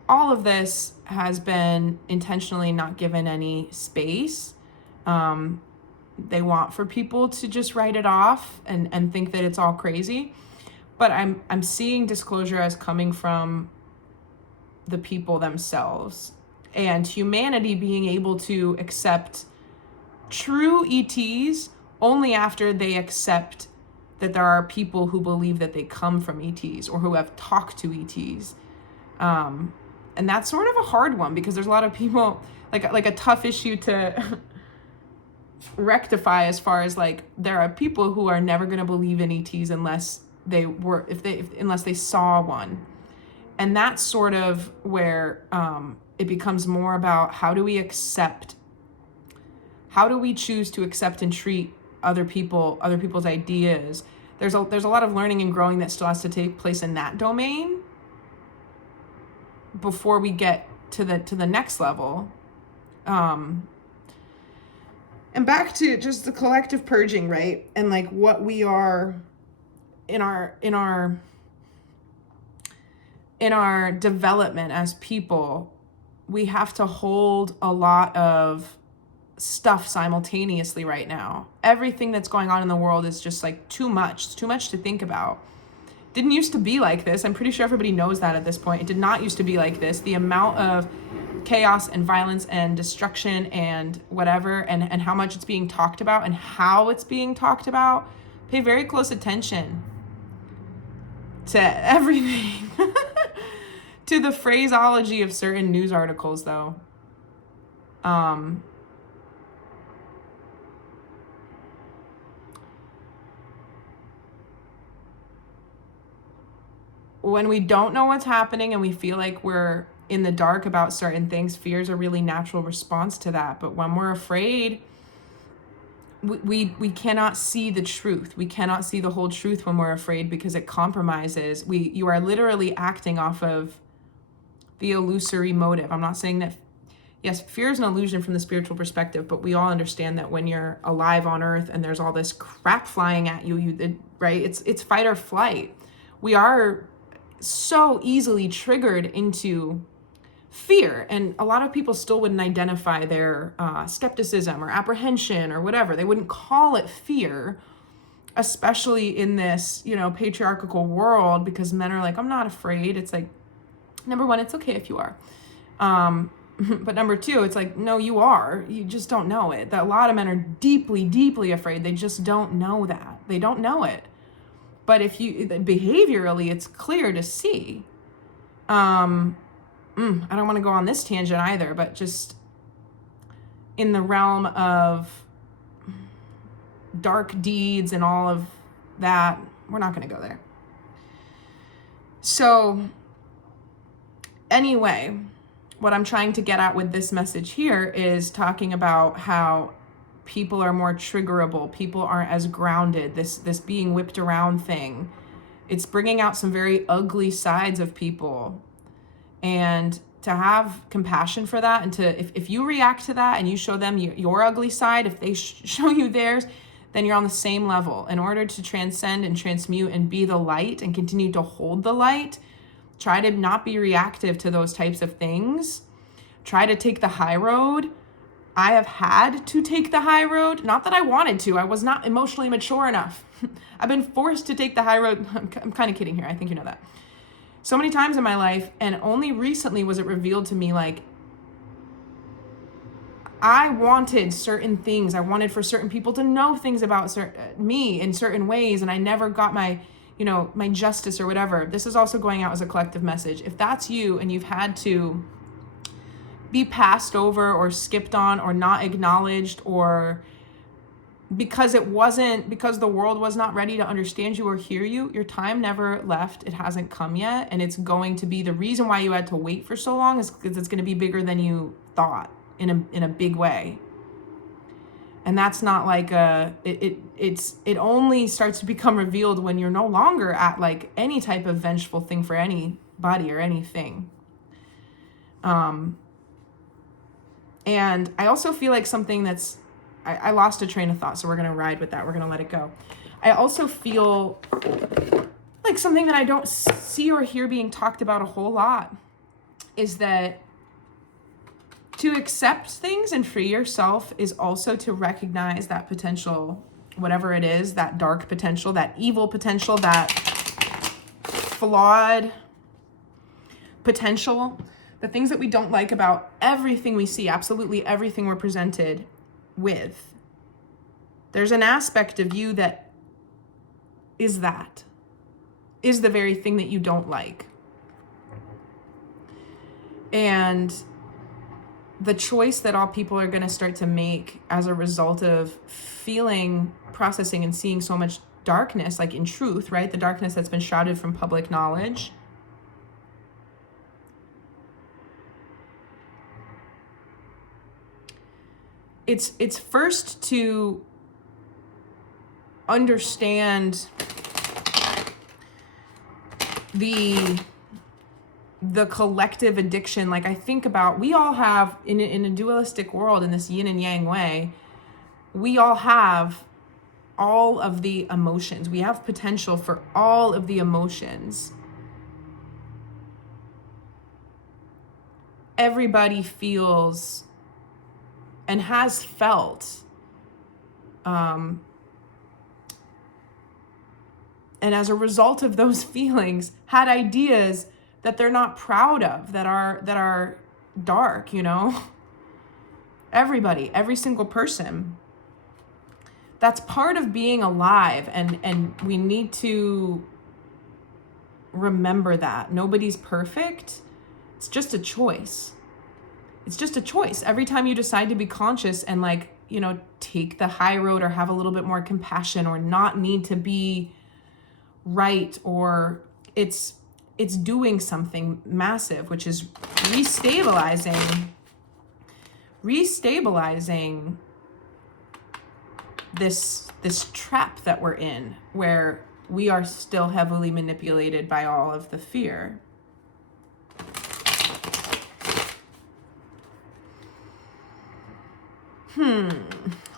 All of this has been intentionally not given any space. They want for people to just write it off and think that it's all crazy. But I'm seeing disclosure as coming from the people themselves, and humanity being able to accept true ETs only after they accept that there are people who believe that they come from ETs or who have talked to ETs. And that's sort of a hard one, because there's a lot of people, like a tough issue to rectify, as far as like, there are people who are never going to believe in ETs unless they saw one. And that's sort of where it becomes more about how do we choose to accept and treat other people's ideas. There's a lot of learning and growing that still has to take place in that domain before we get to the next level. And back to just the collective purging, right? And like what we are in our development as people, we have to hold a lot of stuff simultaneously right now. Everything that's going on in the world is just like too much. It's too much to think about. Didn't used to be like this. I'm pretty sure everybody knows that at this point. It did not used to be like this. The amount of chaos and violence and destruction and whatever, and how much it's being talked about and how it's being talked about. Pay very close attention to everything. To the phraseology of certain news articles, though. When we don't know what's happening and we feel like we're in the dark about certain things, fear is a really natural response to that. But when we're afraid, we cannot see the truth. We cannot see the whole truth when we're afraid, because it compromises. You are literally acting off of the illusory motive. I'm not saying that, yes, fear is an illusion from the spiritual perspective, but we all understand that when you're alive on earth and there's all this crap flying at you, right? It's fight or flight. We are so easily triggered into fear, and a lot of people still wouldn't identify their skepticism or apprehension or whatever. They wouldn't call it fear, especially in this, patriarchal world, because men are like, I'm not afraid. It's like, number one, it's okay if you are. But number two, it's like, no, you are. You just don't know it. That a lot of men are deeply, deeply afraid. They just don't know that. They don't know it. But behaviorally, it's clear to see. I don't want to go on this tangent either, but just in the realm of dark deeds and all of that, we're not going to go there. So anyway, what I'm trying to get at with this message here is talking about how people are more triggerable. People aren't as grounded. This being whipped around thing, it's bringing out some very ugly sides of people. And to have compassion for that, and if you react to that and you show them your ugly side, if they show you theirs, then you're on the same level. In order to transcend and transmute and be the light and continue to hold the light, try to not be reactive to those types of things. Try to take the high road. I have had to take the high road. Not that I wanted to. I was not emotionally mature enough. I've been forced to take the high road. I'm kind of kidding here. I think you know that. So many times in my life, and only recently was it revealed to me, like, I wanted certain things. I wanted for certain people to know things about me in certain ways, and I never got my justice or whatever. This is also going out as a collective message. If that's you and you've had to be passed over or skipped on or not acknowledged, or because the world was not ready to understand you or hear you, your time never left. It hasn't come yet. And it's going to be, the reason why you had to wait for so long is because it's going to be bigger than you thought in a big way. And that's not like it only starts to become revealed when you're no longer at like any type of vengeful thing for anybody or anything. And I also feel like something that's, I lost a train of thought, so we're going to ride with that. We're going to let it go. I also feel like something that I don't see or hear being talked about a whole lot is that to accept things and free yourself is also to recognize that potential, whatever it is, that dark potential, that evil potential, that flawed potential, the things that we don't like about everything we see, absolutely everything we're presented with. There's an aspect of you that is the very thing that you don't like. And the choice that all people are going to start to make as a result of feeling, processing, and seeing so much darkness, like in truth, right? The darkness that's been shrouded from public knowledge. it's first to understand the collective addiction. Like I think about, we all have in a dualistic world, in this yin and yang way, we all have all of the emotions. We have potential for all of the emotions. Everybody feels and has felt, and as a result of those feelings, had ideas that they're not proud of, that are dark, you know? Everybody, every single person. That's part of being alive, and we need to remember that. Nobody's perfect. It's just a choice. It's just a choice. Every time you decide to be conscious and, like, you know, take the high road or have a little bit more compassion or not need to be right, or it's doing something massive, which is restabilizing this trap that we're in, where we are still heavily manipulated by all of the fear.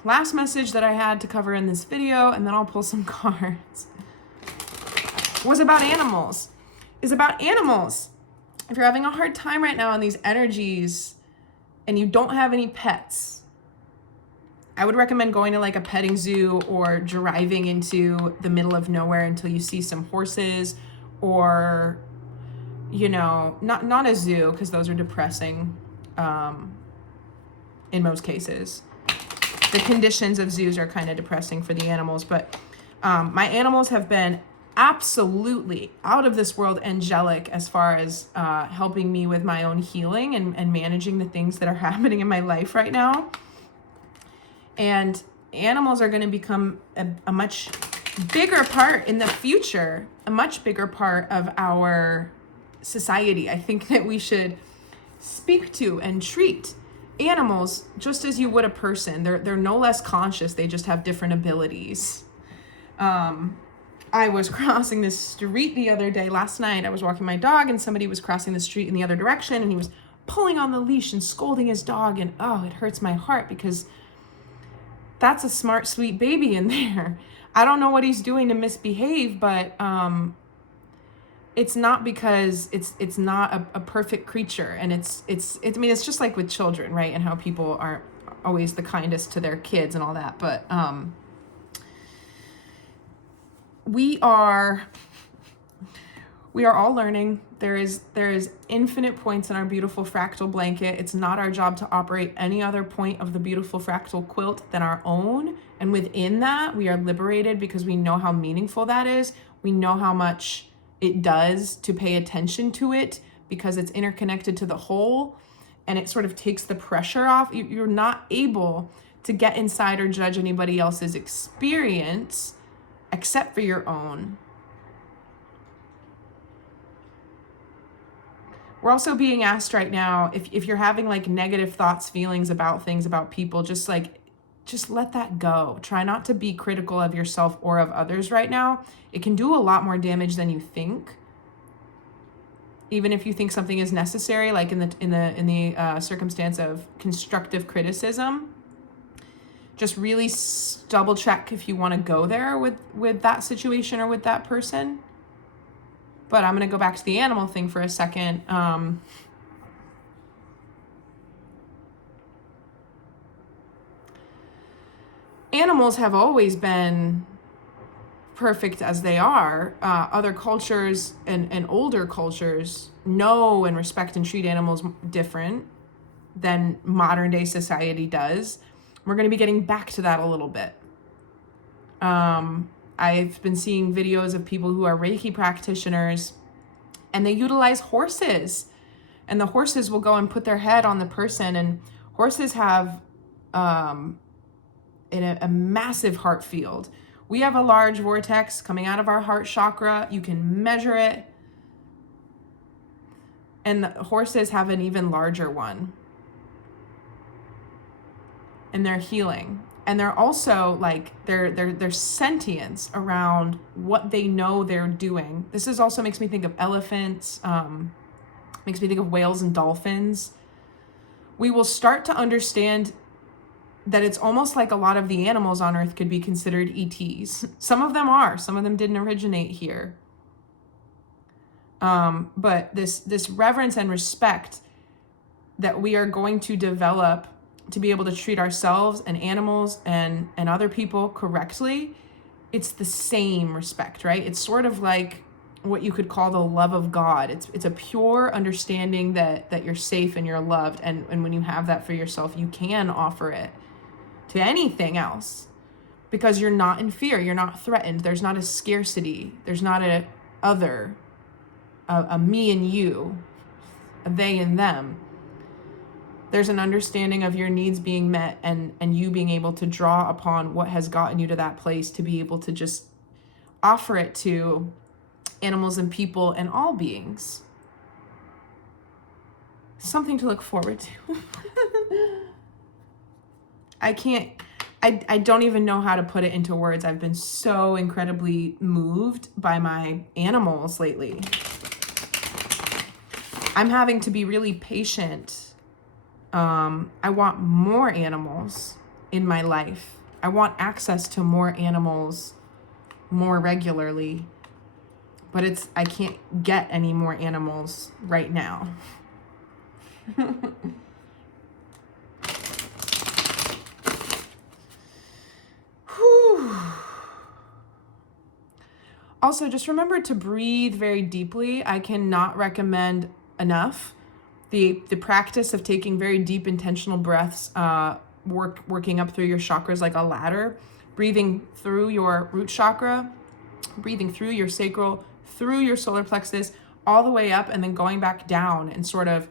Last message that I had to cover in this video, and then I'll pull some cards, was about animals. Is about animals. If you're having a hard time right now in these energies and you don't have any pets, I would recommend going to like a petting zoo or driving into the middle of nowhere until you see some horses, or, you know, not a zoo, because those are depressing in most cases. The conditions of zoos are kind of depressing for the animals, but my animals have been absolutely out of this world angelic as far as helping me with my own healing and managing the things that are happening in my life right now. And animals are going to become a much bigger part in the future, a much bigger part of our society. I think that we should speak to and treat animals just as you would a person. They're no less conscious. They just have different abilities. I was crossing the street the other day. Last night, I was walking my dog, and somebody was crossing the street in the other direction, and he was pulling on the leash and scolding his dog. And oh, it hurts my heart, because that's a smart, sweet baby in there. I don't know what he's doing to misbehave, but it's not because it's not a perfect creature. And it's I mean, it's just like with children, right? And how people aren't always the kindest to their kids and all that. But we are all learning. There is infinite points in our beautiful fractal blanket. It's not our job to operate any other point of the beautiful fractal quilt than our own. And within that, we are liberated because we know how meaningful that is. We know how much it does to pay attention to it, because it's interconnected to the whole, and it sort of takes the pressure off. You're not able to get inside or judge anybody else's experience except for your own. We're also being asked right now, if you're having like negative thoughts, feelings about things, about people, just let that go. Try not to be critical of yourself or of others right now. It can do a lot more damage than you think. Even if you think something is necessary, like in the circumstance of constructive criticism, just really double check if you want to go there with that situation or with that person. But I'm going to go back to the animal thing for a second. Animals have always been perfect as they are. Other cultures and older cultures know and respect and treat animals different than modern day society does. We're going to be getting back to that a little bit. I've been seeing videos of people who are Reiki practitioners, and they utilize horses, and the horses will go and put their head on the person, and horses have a massive heart field. We have a large vortex coming out of our heart chakra. You can measure it. And the horses have an even larger one. and their healing. And they're also like their sentience around what they know they're doing. This is also makes me think of elephants, makes me think of whales and dolphins. We will start to understand that it's almost like a lot of the animals on Earth could be considered ETs. Some of them are, some of them didn't originate here. But this reverence and respect that we are going to develop to be able to treat ourselves and animals and other people correctly, it's the same respect, right? It's sort of like what you could call the love of God. It's a pure understanding that you're safe and you're loved. And when you have that for yourself, you can offer it to anything else because you're not in fear. You're not threatened. There's not a scarcity. There's not a other, a me and you, a they and them. There's an understanding of your needs being met and you being able to draw upon what has gotten you to that place to be able to just offer it to animals and people and all beings. Something to look forward to. I don't even know how to put it into words. I've been so incredibly moved by my animals lately. I'm having to be really patient. I want more animals in my life. I want access to more animals more regularly, but I can't get any more animals right now. Also, just remember to breathe very deeply. I cannot recommend enough the practice of taking very deep intentional breaths, working up through your chakras like a ladder, breathing through your root chakra, breathing through your sacral, through your solar plexus, all the way up, and then going back down and sort of,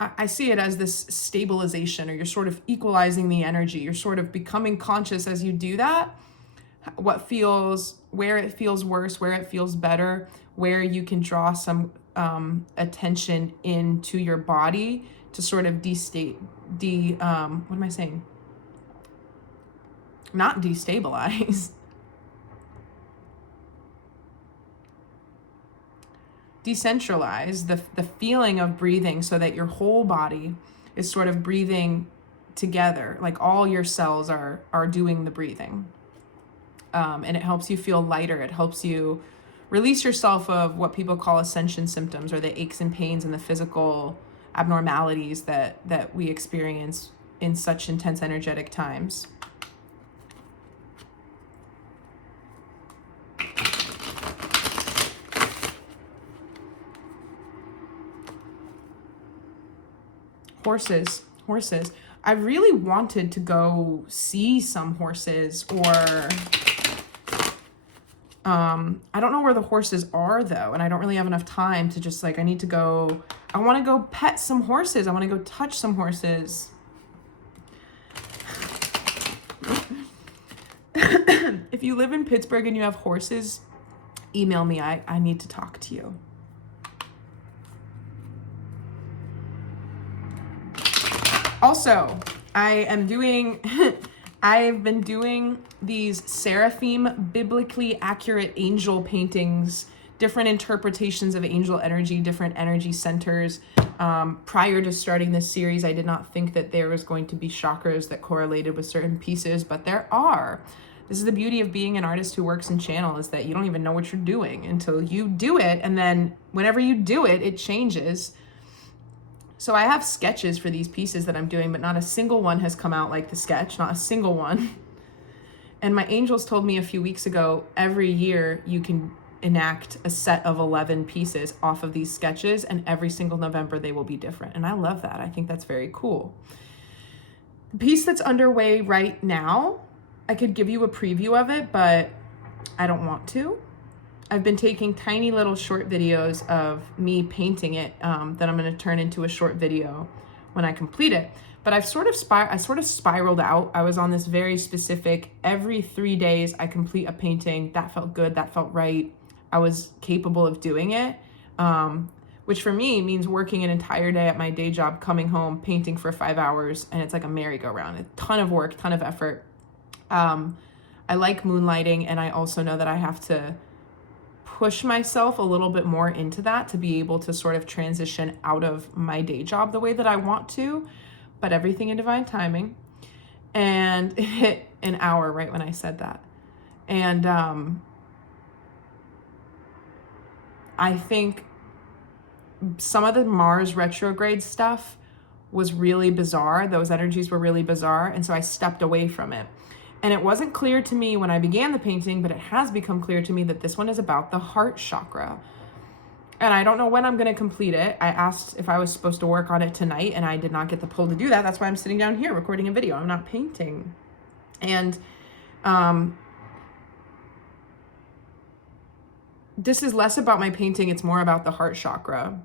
I see it as this stabilization, or you're sort of equalizing the energy. You're sort of becoming conscious as you do that, where it feels worse, where it feels better, where you can draw some attention into your body to sort of not destabilize. Decentralize the feeling of breathing so that your whole body is sort of breathing together, like all your cells are doing the breathing. And it helps you feel lighter. It helps you release yourself of what people call ascension symptoms, or the aches and pains and the physical abnormalities that we experience in such intense energetic times. Horses. I really wanted to go see some horses, or I don't know where the horses are though, and I don't really have enough time to just I want to go pet some horses. I want to go touch some horses. If you live in Pittsburgh and you have horses, email me. I need to talk to you. Also, I've been doing these seraphim, biblically accurate angel paintings, different interpretations of angel energy, different energy centers. Prior to starting this series, I did not think that there was going to be chakras that correlated with certain pieces, but there are. This is the beauty of being an artist who works in channel, is that you don't even know what you're doing until you do it, and then whenever you do it, it changes. So I have sketches for these pieces that I'm doing, but not a single one has come out like the sketch, not a single one. And my angels told me a few weeks ago, every year you can enact a set of 11 pieces off of these sketches, and every single November they will be different. And I love that. I think that's very cool. The piece that's underway right now, I could give you a preview of it, but I don't want to. I've been taking tiny little short videos of me painting it that I'm going to turn into a short video when I complete it. But I sort of spiraled out. I was on this very specific, every 3 days I complete a painting. That felt good. That felt right. I was capable of doing it. which for me means working an entire day at my day job, coming home, painting for 5 hours, and it's like a merry-go-round, a ton of work, ton of effort. I like moonlighting, and I also know that I have to push myself a little bit more into that to be able to sort of transition out of my day job the way that I want to, but everything in divine timing. And it hit an hour right when I said that. And I think some of the Mars retrograde stuff was really bizarre. Those energies were really bizarre. And so I stepped away from it. And it wasn't clear to me when I began the painting, but it has become clear to me that this one is about the heart chakra. And I don't know when I'm going to complete it. I asked if I was supposed to work on it tonight, and I did not get the pull to do that. That's why I'm sitting down here recording a video. I'm not painting. And this is less about my painting. It's more about the heart chakra.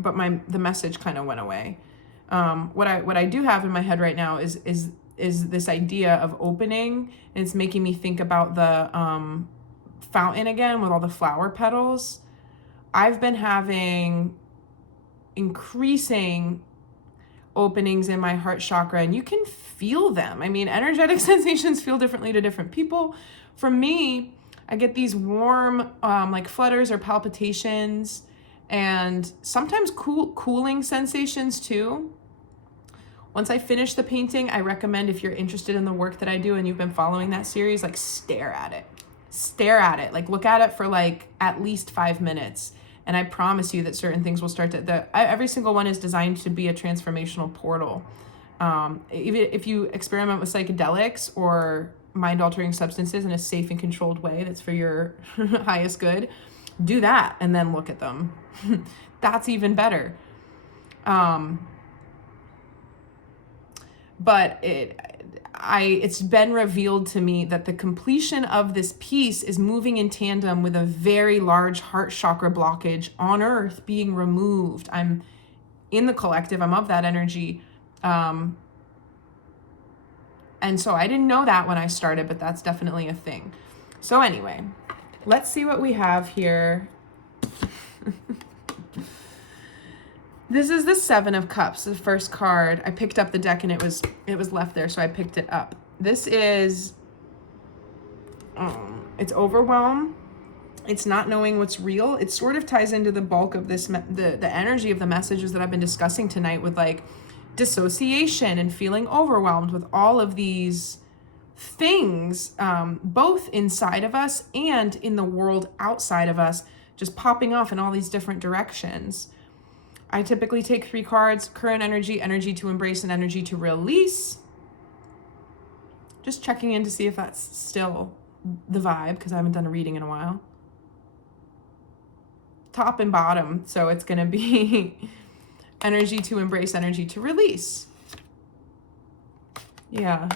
But the message kind of went away. What I do have in my head right now is this idea of opening, and it's making me think about the fountain again with all the flower petals. I've been having increasing openings in my heart chakra, and you can feel them. I mean, energetic sensations feel differently to different people. For me, I get these warm like flutters or palpitations, and sometimes cooling sensations too. Once I finish the painting, I recommend, if you're interested in the work that I do and you've been following that series, like stare at it, like look at it for like at least 5 minutes. And I promise you that certain things will start to, every single one is designed to be a transformational portal. Even if you experiment with psychedelics or mind-altering substances in a safe and controlled way that's for your highest good, do that and then look at them. That's even better. But it's been revealed to me that the completion of this piece is moving in tandem with a very large heart chakra blockage on Earth being removed. I'm in the collective. I'm of that energy. And so I didn't know that when I started, but that's definitely a thing. So anyway, let's see what we have here. This is the 7 of Cups, the first card. I picked up the deck and it was left there, so I picked it up. This is, it's overwhelm. It's not knowing what's real. It sort of ties into the bulk of this, the energy of the messages that I've been discussing tonight, with like dissociation and feeling overwhelmed with all of these things, both inside of us and in the world outside of us, just popping off in all these different directions. I typically take 3 cards: current energy, energy to embrace, and energy to release. Just checking in to see if that's still the vibe, because I haven't done a reading in a while. Top and bottom, so it's going to be energy to embrace, energy to release. Yeah.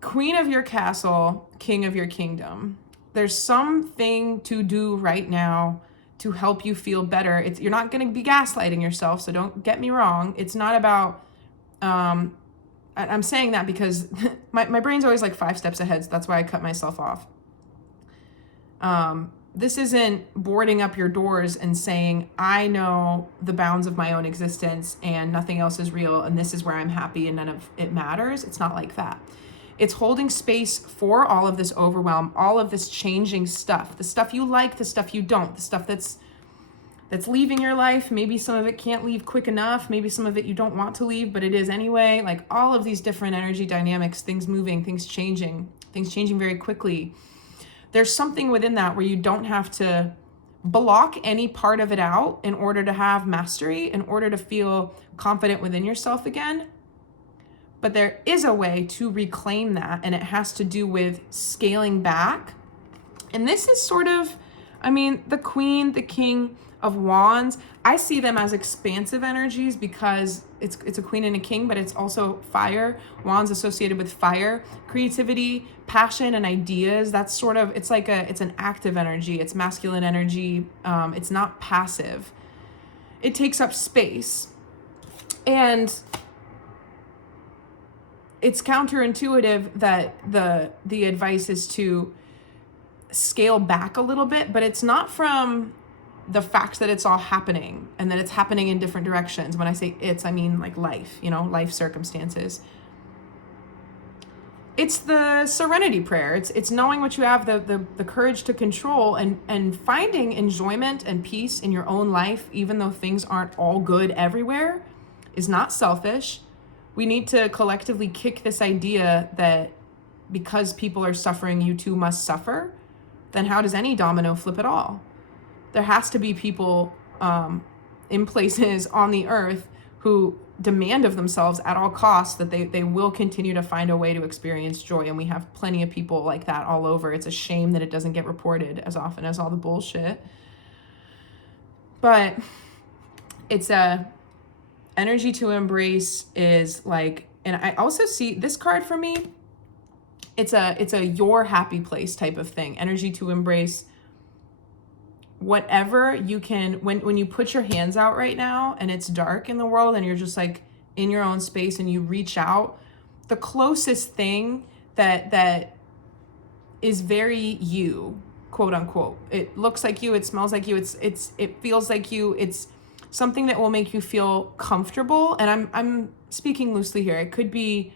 Queen of your castle, king of your kingdom. There's something to do right now to help you feel better. You're not going to be gaslighting yourself, so don't get me wrong. It's not about, I'm saying that because my brain's always like 5 steps ahead, so that's why I cut myself off. This isn't boarding up your doors and saying, I know the bounds of my own existence and nothing else is real, and this is where I'm happy and none of it matters. It's not like that. It's holding space for all of this overwhelm, all of this changing stuff, the stuff you like, the stuff you don't, the stuff that's leaving your life. Maybe some of it can't leave quick enough. Maybe some of it you don't want to leave, but it is anyway. Like all of these different energy dynamics, things moving, things changing very quickly. There's something within that where you don't have to block any part of it out in order to have mastery, in order to feel confident within yourself again. But there is a way to reclaim that, and it has to do with scaling back. And this is sort of, I mean, the Queen, the King of Wands, I see them as expansive energies because it's a queen and a king, but it's also fire. Wands associated with fire, creativity, passion, and ideas. That's sort of, it's an active energy. It's masculine energy. It's not passive. It takes up space. And it's counterintuitive that the advice is to scale back a little bit, but it's not from the fact that it's all happening and that it's happening in different directions. When I say it's, I mean like life, life circumstances. It's the serenity prayer. It's knowing what you have the courage to control, and finding enjoyment and peace in your own life, even though things aren't all good everywhere, is not selfish. We need to collectively kick this idea that because people are suffering, you too must suffer. Then how does any domino flip at all? There has to be people in places on the earth who demand of themselves at all costs that they will continue to find a way to experience joy. And we have plenty of people like that all over. It's a shame that it doesn't get reported as often as all the bullshit. But it's a energy to embrace is like, and I also see this card for me, it's a your happy place type of thing. Energy to embrace whatever you can, when you put your hands out right now and it's dark in the world and you're just like in your own space and you reach out, the closest thing that is very you, quote unquote. It looks like you, it smells like you, it feels like you, it's something that will make you feel comfortable. And I'm speaking loosely here. It could be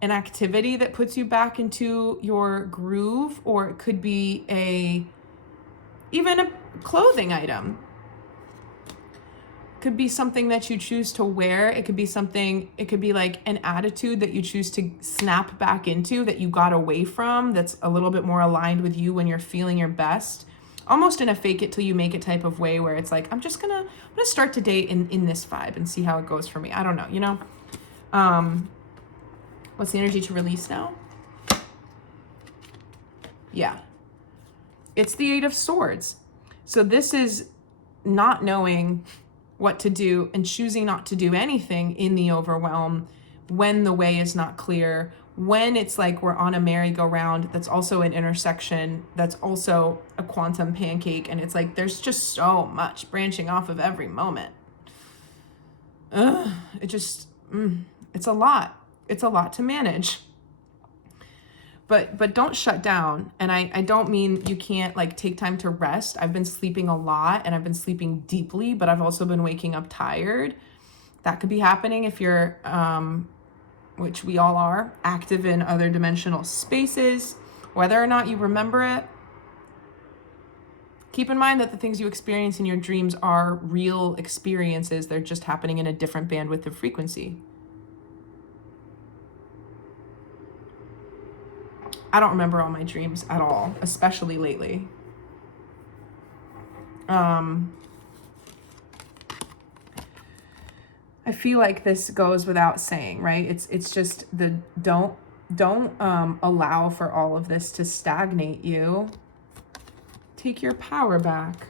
an activity that puts you back into your groove, or it could be even a clothing item. It could be something that you choose to wear. It could be like an attitude that you choose to snap back into, that you got away from, that's a little bit more aligned with you when you're feeling your best. Almost in a fake it till you make it type of way, where it's like, I'm gonna start today in this vibe and see how it goes for me. I don't know, what's the energy to release now? Yeah. It's the Eight of Swords. So this is not knowing what to do and choosing not to do anything in the overwhelm, when the way is not clear, when it's like we're on a merry-go-round that's also an intersection, that's also a quantum pancake, and it's like there's just so much branching off of every moment. It's a lot. It's a lot to manage. But don't shut down. And I don't mean you can't like take time to rest. I've been sleeping a lot and I've been sleeping deeply, but I've also been waking up tired. That could be happening if you're, which we all are, active in other dimensional spaces. Whether or not you remember it, keep in mind that the things you experience in your dreams are real experiences. They're just happening in a different bandwidth of frequency. I don't remember all my dreams at all, especially lately. I feel like this goes without saying, right? It's just the don't allow for all of this to stagnate you. Take your power back.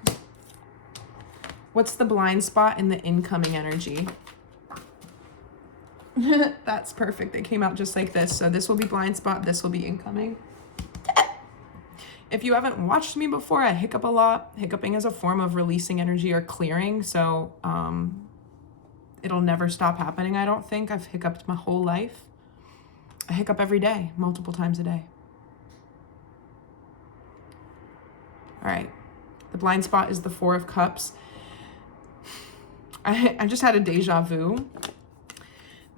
What's the blind spot in the incoming energy? That's perfect. It came out just like this. So this will be blind spot. This will be incoming. If you haven't watched me before, I hiccup a lot. Hiccuping is a form of releasing energy or clearing. So it'll never stop happening, I don't think. I've hiccuped my whole life. I hiccup every day, multiple times a day. All right. The blind spot is the Four of Cups. I just had a deja vu.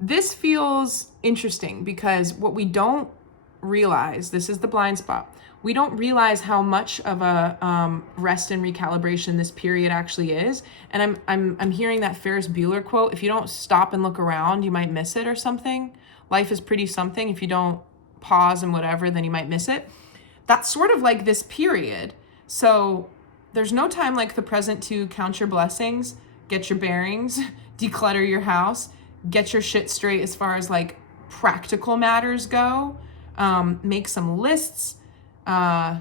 This feels interesting because what we don't realize, this is the blind spot. We don't realize how much of a rest and recalibration this period actually is. And I'm hearing that Ferris Bueller quote, if you don't stop and look around, you might miss it or something. Life is pretty something. If you don't pause and whatever, then you might miss it. That's sort of like this period. So there's no time like the present to count your blessings, get your bearings, declutter your house, get your shit straight as far as like practical matters go. Make some lists. I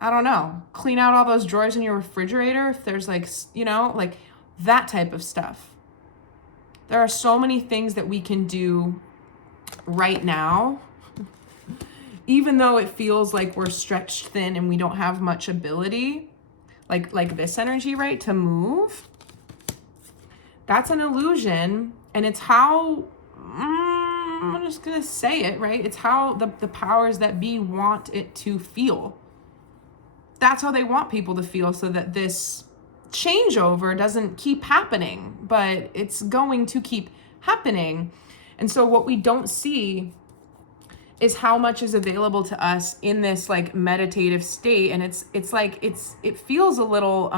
don't know, clean out all those drawers in your refrigerator if there's like, like that type of stuff. There are so many things that we can do right now, even though it feels like we're stretched thin and we don't have much ability, like this energy, right, to move. That's an illusion, and it's how I'm just gonna say it, right? It's how the powers that be want it to feel. That's how they want people to feel, so that this changeover doesn't keep happening, but it's going to keep happening. And so what we don't see is how much is available to us in this like meditative state. And it feels a little,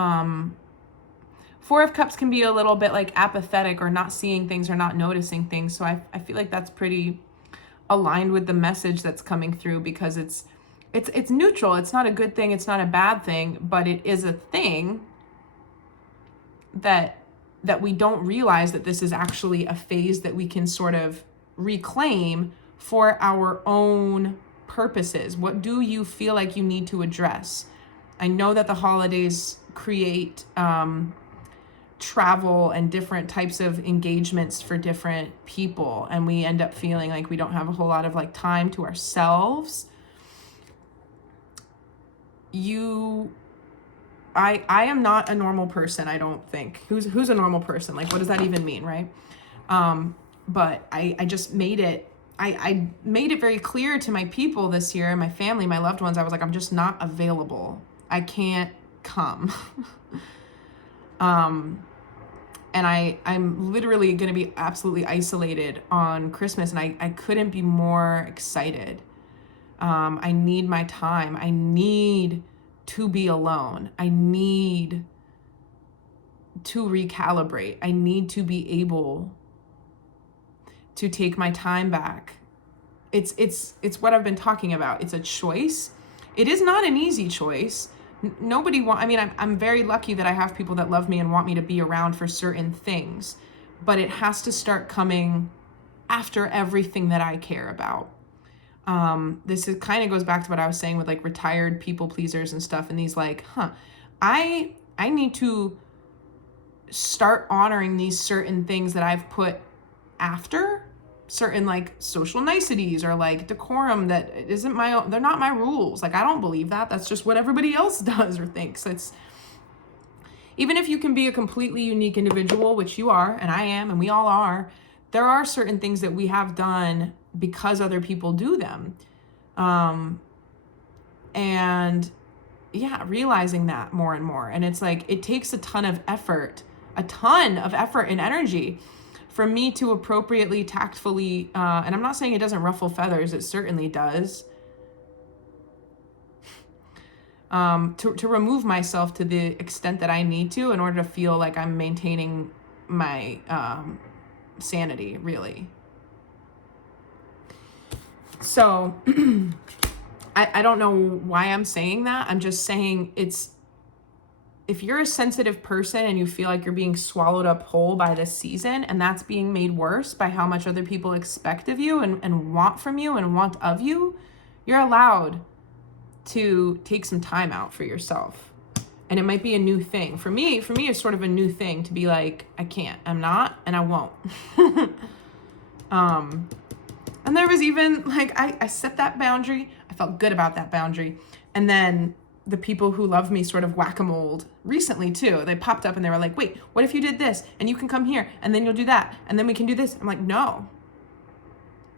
Four of Cups can be a little bit like apathetic or not seeing things or not noticing things. So I feel like that's pretty aligned with the message that's coming through, because it's neutral. It's not a good thing. It's not a bad thing, but it is a thing that we don't realize that this is actually a phase that we can sort of reclaim for our own purposes. What do you feel like you need to address? I know that the holidays create travel and different types of engagements for different people, and we end up feeling like we don't have a whole lot of like time to ourselves. I am not a normal person, I don't think. Who's a normal person? Like, what does that even mean, right? But I just made it, I made it very clear to my people this year, my family, my loved ones. I was like, I'm just not available. I can't come. And I'm literally going to be absolutely isolated on Christmas, and I couldn't be more excited. I need my time. I need to be alone. I need to recalibrate. I need to be able to take my time back. It's what I've been talking about. It's a choice. It is not an easy choice. I'm very lucky that I have people that love me and want me to be around for certain things, but it has to start coming after everything that I care about. This is kind of goes back to what I was saying with like retired people pleasers and stuff, and these like, I need to start honoring these certain things that I've put after, certain like social niceties or like decorum that isn't my own. They're not my rules. Like, I don't believe that. That's just what everybody else does or thinks. It's, even if you can be a completely unique individual, which you are, and I am, and we all are, there are certain things that we have done because other people do them. And yeah, realizing that more and more. And it's like, it takes a ton of effort and energy for me to appropriately, tactfully, and I'm not saying it doesn't ruffle feathers, it certainly does, to remove myself to the extent that I need to in order to feel like I'm maintaining my sanity, really. So I don't know why I'm saying that. I'm just saying if you're a sensitive person and you feel like you're being swallowed up whole by this season, and that's being made worse by how much other people expect of you and want from you and want of you, you're allowed to take some time out for yourself. And it might be a new thing. For me, it's sort of a new thing to be like, I can't, I'm not, and I won't. And there was even like, I set that boundary. I felt good about that boundary. And then the people who love me sort of whack-a-moled recently too. They popped up and they were like, wait, what if you did this? And you can come here and then you'll do that. And then we can do this. I'm like, no.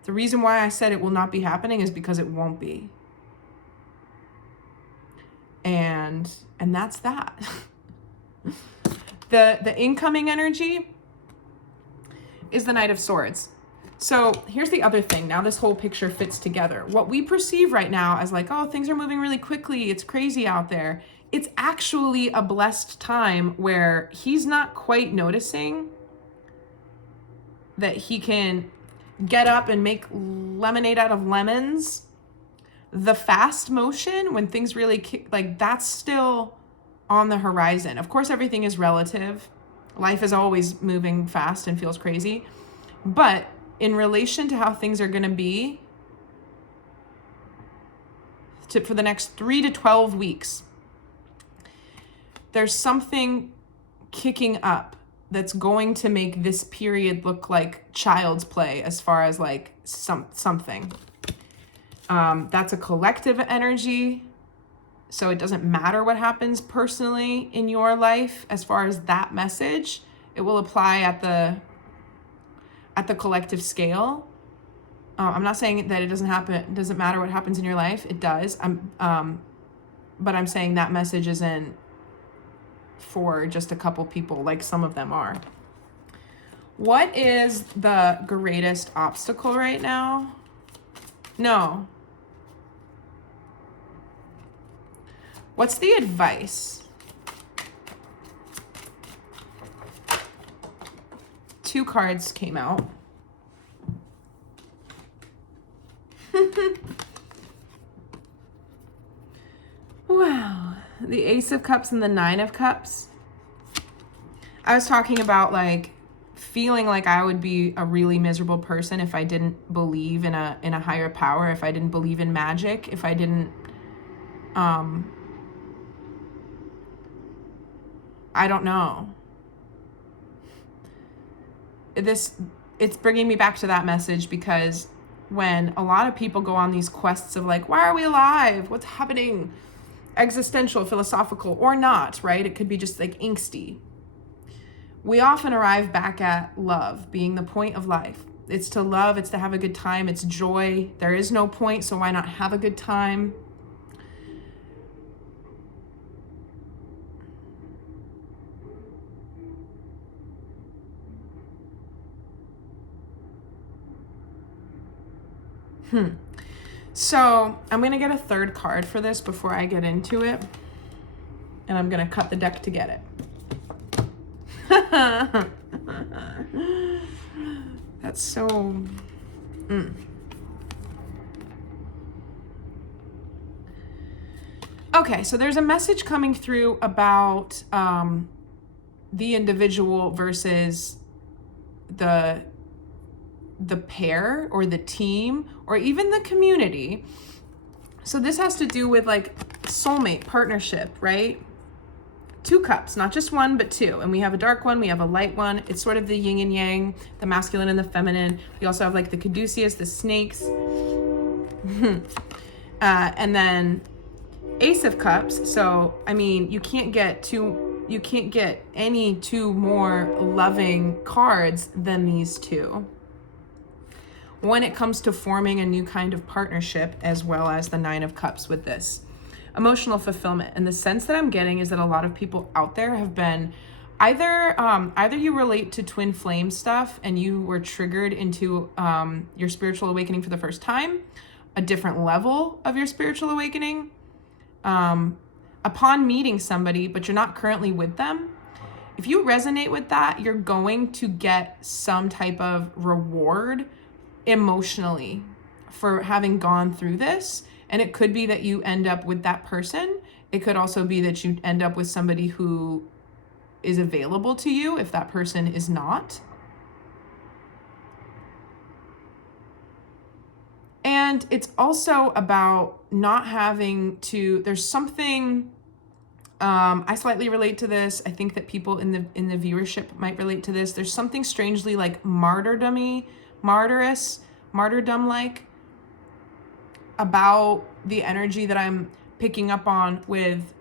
The reason why I said it will not be happening is because it won't be. And that's that. The incoming energy is the Knight of Swords. So here's the other thing. Now this whole picture fits together. What we perceive right now as like, oh, things are moving really quickly, it's crazy out there. It's actually a blessed time where he's not quite noticing that he can get up and make lemonade out of lemons. The fast motion, when things really kick, like that's still on the horizon. Of course, everything is relative. Life is always moving fast and feels crazy. But in relation to how things are going to be for the next 3 to 12 weeks, there's something kicking up that's going to make this period look like child's play as far as like something. That's a collective energy. So it doesn't matter what happens personally in your life as far as that message. It will apply at the collective scale. I'm not saying that it doesn't happen. It doesn't matter what happens in your life. It does. But I'm saying that message isn't for just a couple people like some of them are. What is the greatest obstacle right now? No. What's the advice? 2 cards came out. Wow. The Ace of Cups and the 9 of Cups. I was talking about like feeling like I would be a really miserable person if I didn't believe in a higher power, if I didn't believe in magic, if I didn't I don't know. It's bringing me back to that message, because when a lot of people go on these quests of like, why are we alive? What's happening? Existential, philosophical, or not, right? It could be just like angsty. We often arrive back at love being the point of life. It's to love, it's to have a good time, it's joy. There is no point, so why not have a good time? So I'm going to get a third card for this before I get into it. And I'm going to cut the deck to get it. That's so... Okay, so there's a message coming through about the individual versus the pair or the team or even the community. So this has to do with like soulmate partnership, right? 2 cups, not just one, but 2. And we have a dark one, we have a light one. It's sort of the yin and yang, the masculine and the feminine. We also have like the caduceus, the snakes. And then Ace of Cups. So, I mean, you can't get any 2 more loving cards than these 2 when it comes to forming a new kind of partnership, as well as the 9 of Cups with this. Emotional fulfillment. And the sense that I'm getting is that a lot of people out there have been either you relate to twin flame stuff and you were triggered into your spiritual awakening for the first time, a different level of your spiritual awakening, upon meeting somebody, but you're not currently with them. If you resonate with that, you're going to get some type of reward emotionally for having gone through this. And it could be that you end up with that person. It could also be that you end up with somebody who is available to you if that person is not. And it's also about not having to, there's something, I slightly relate to this. I think that people in the viewership might relate to this. There's something strangely like martyrdom-like about the energy that I'm picking up on with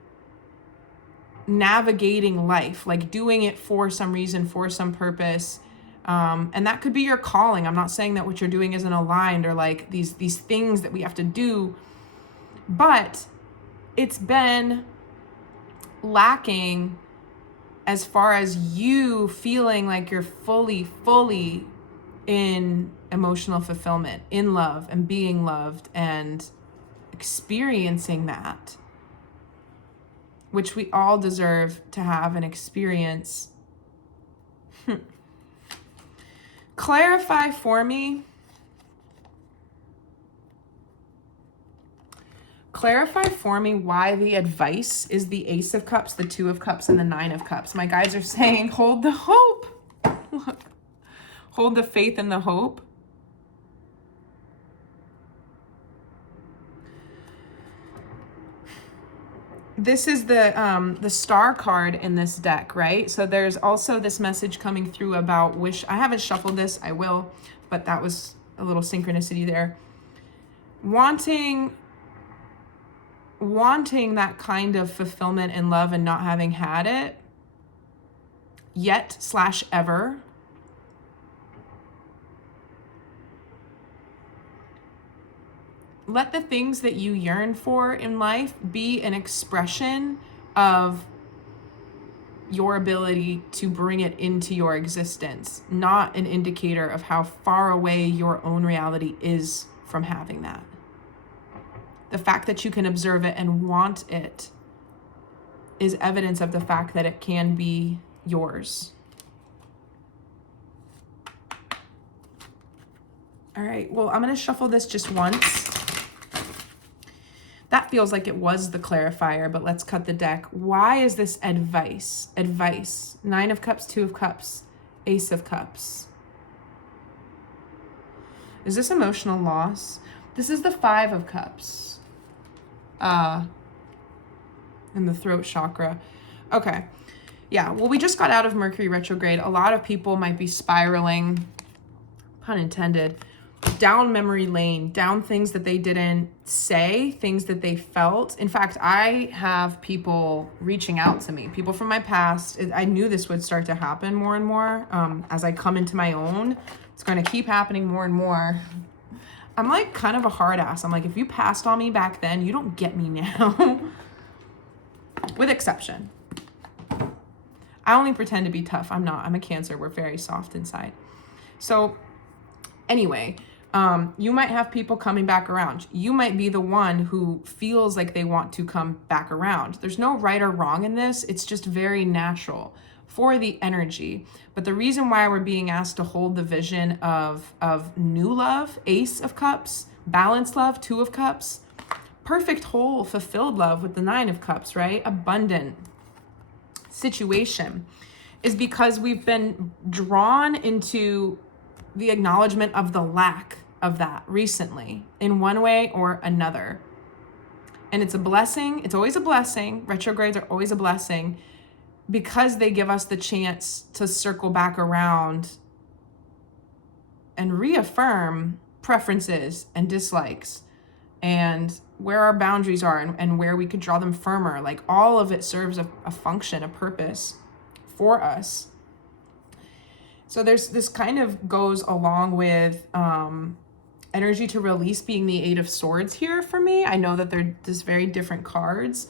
navigating life, like doing it for some reason, for some purpose. And that could be your calling. I'm not saying that what you're doing isn't aligned or like these things that we have to do, but it's been lacking as far as you feeling like you're fully in emotional fulfillment, in love and being loved and experiencing that, which we all deserve to have and experience. Clarify for me. Clarify for me why the advice is the Ace of Cups, the 2 of Cups, and the 9 of Cups. My guides are saying, hold the hope. Look. Hold the faith and the hope. This is the star card in this deck, right? So there's also this message coming through about wish. I haven't shuffled this, I will, but that was a little synchronicity there. Wanting that kind of fulfillment and love and not having had it yet / ever. let the things that you yearn for in life be an expression of your ability to bring it into your existence, not an indicator of how far away your own reality is from having that. The fact that you can observe it and want it is evidence of the fact that it can be yours. All right, well, I'm going to shuffle this just once. That feels like it was the clarifier, but let's cut the deck. Why is this advice? Advice. 9 of Cups, 2 of Cups, Ace of Cups. Is this emotional loss? This is the 5 of Cups. In the throat chakra. Okay. Yeah, well, we just got out of Mercury retrograde. A lot of people might be spiraling, pun intended, down memory lane, down things that they didn't say, things that they felt. In fact, I have people reaching out to me, people from my past. I knew this would start to happen more and more as I come into my own. It's going to keep happening more and more. I'm like kind of a hard ass. I'm like, if you passed on me back then, you don't get me now. With exception. I only pretend to be tough. I'm not. I'm a Cancer. We're very soft inside. So anyway, you might have people coming back around. You might be the one who feels like they want to come back around. There's no right or wrong in this. It's just very natural for the energy. But the reason why we're being asked to hold the vision of new love, Ace of Cups, balanced love, 2 of Cups, perfect, whole, fulfilled love with the 9 of Cups, right? Abundant situation, is because we've been drawn into the acknowledgement of the lack of that recently in one way or another. And it's a blessing. It's always a blessing. Retrogrades are always a blessing because they give us the chance to circle back around and reaffirm preferences and dislikes and where our boundaries are and where we could draw them firmer. Like all of it serves a function, a purpose for us. So this kind of goes along with energy to release being the 8 of Swords here for me. I know that they're just very different cards,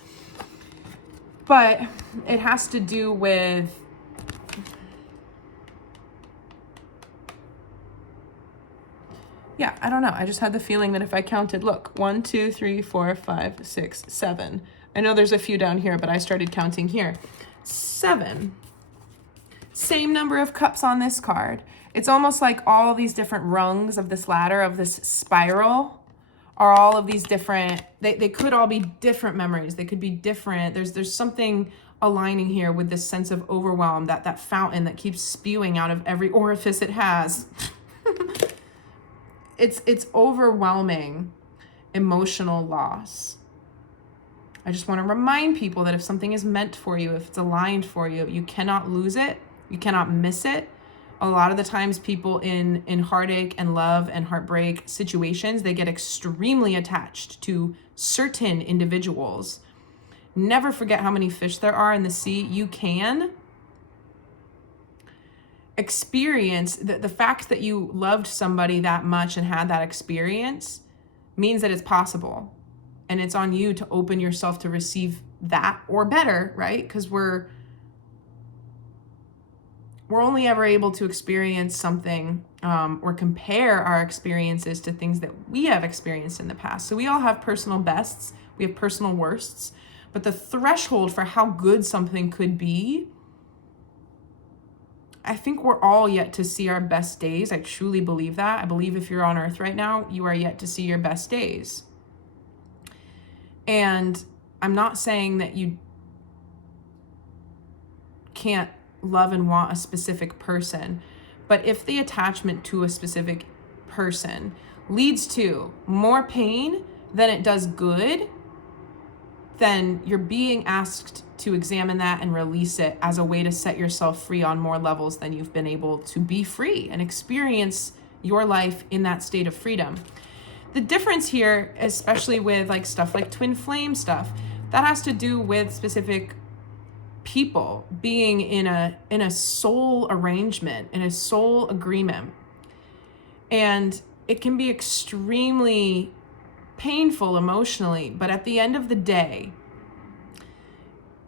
but it has to do with I don't know. I just had the feeling that if I counted, look, 1, 2, 3, 4, 5, 6, 7. I know there's a few down here, but I started counting here. 7. Same number of cups on this card. It's almost like all these different rungs of this ladder, of this spiral, are all of these different, they could all be different memories. They could be different. There's something aligning here with this sense of overwhelm, that fountain that keeps spewing out of every orifice it has. It's overwhelming emotional loss. I just want to remind people that if something is meant for you, if it's aligned for you, you cannot lose it. You cannot miss it. A lot of the times people in heartache and love and heartbreak situations, they get extremely attached to certain individuals. Never forget how many fish there are in the sea. You can experience the fact that you loved somebody that much and had that experience means that it's possible. And it's on you to open yourself to receive that or better, right? Because we're only ever able to experience something or compare our experiences to things that we have experienced in the past. So we all have personal bests, we have personal worsts, but the threshold for how good something could be, I think we're all yet to see our best days. I truly believe that. I believe if you're on earth right now, you are yet to see your best days. And I'm not saying that you can't love and want a specific person, but if the attachment to a specific person leads to more pain than it does good, then you're being asked to examine that and release it as a way to set yourself free on more levels than you've been able to be free and experience your life in that state of freedom. The difference here, especially with like stuff like twin flame stuff, that has to do with specific people being in a soul arrangement, in a soul agreement. And it can be extremely painful emotionally, but at the end of the day,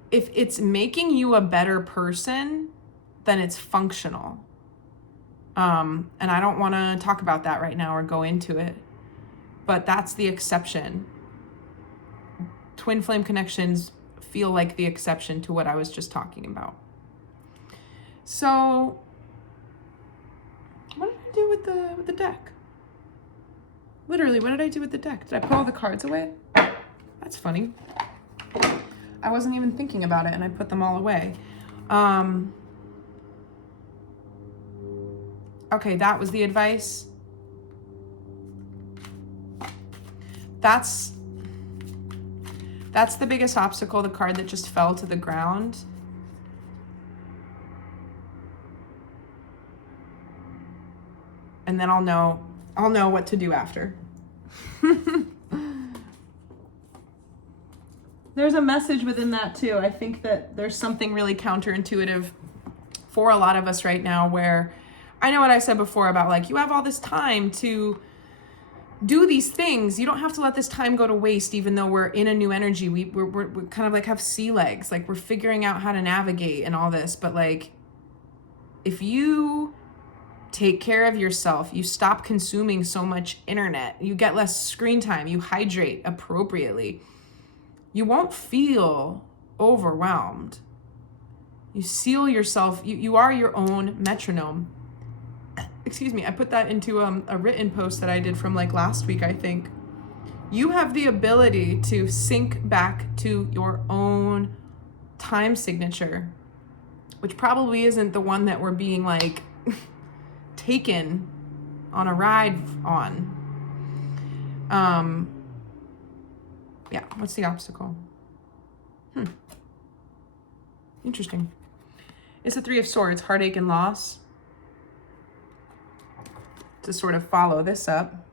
if it's making you a better person, then it's functional. And I don't want to talk about that right now or go into it, but that's the exception. Twin flame connections feel like the exception to what I was just talking about. So what did I do with the deck? Literally, what did I do with the deck? Did I put all the cards away? That's funny. I wasn't even thinking about it and I put them all away. Okay, that was the advice. That's the biggest obstacle, the card that just fell to the ground. And then I'll know what to do after. There's a message within that too. I think that there's something really counterintuitive for a lot of us right now, where I know what I said before about like, you have all this time to do these things. You don't have to let this time go to waste, even though we're in a new energy. We're kind of like have sea legs, like we're figuring out how to navigate and all this. But like, if you take care of yourself, you stop consuming so much internet, you get less screen time, you hydrate appropriately, you won't feel overwhelmed. You seal yourself, you are your own metronome. Excuse me, I put that into a written post that I did from like last week, I think. You have the ability to sync back to your own time signature, which probably isn't the one that we're being like taken on a ride on. Yeah, what's the obstacle? Interesting. It's the Three of Swords, heartache and loss. To sort of follow this up.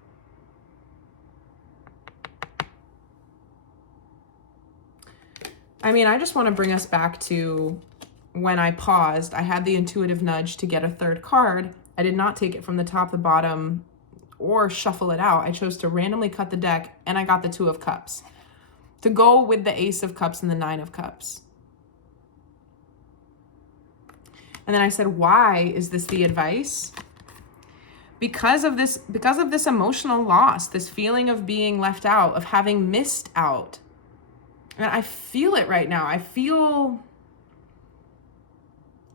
I mean, I just want to bring us back to when I paused. I had the intuitive nudge to get a third card. I did not take it from the top, the bottom, or shuffle it out. I chose to randomly cut the deck, and I got the Two of Cups to go with the Ace of Cups and the Nine of Cups. And then I said, why is this the advice? Because of this emotional loss, this feeling of being left out, of having missed out. And I feel it right now. I feel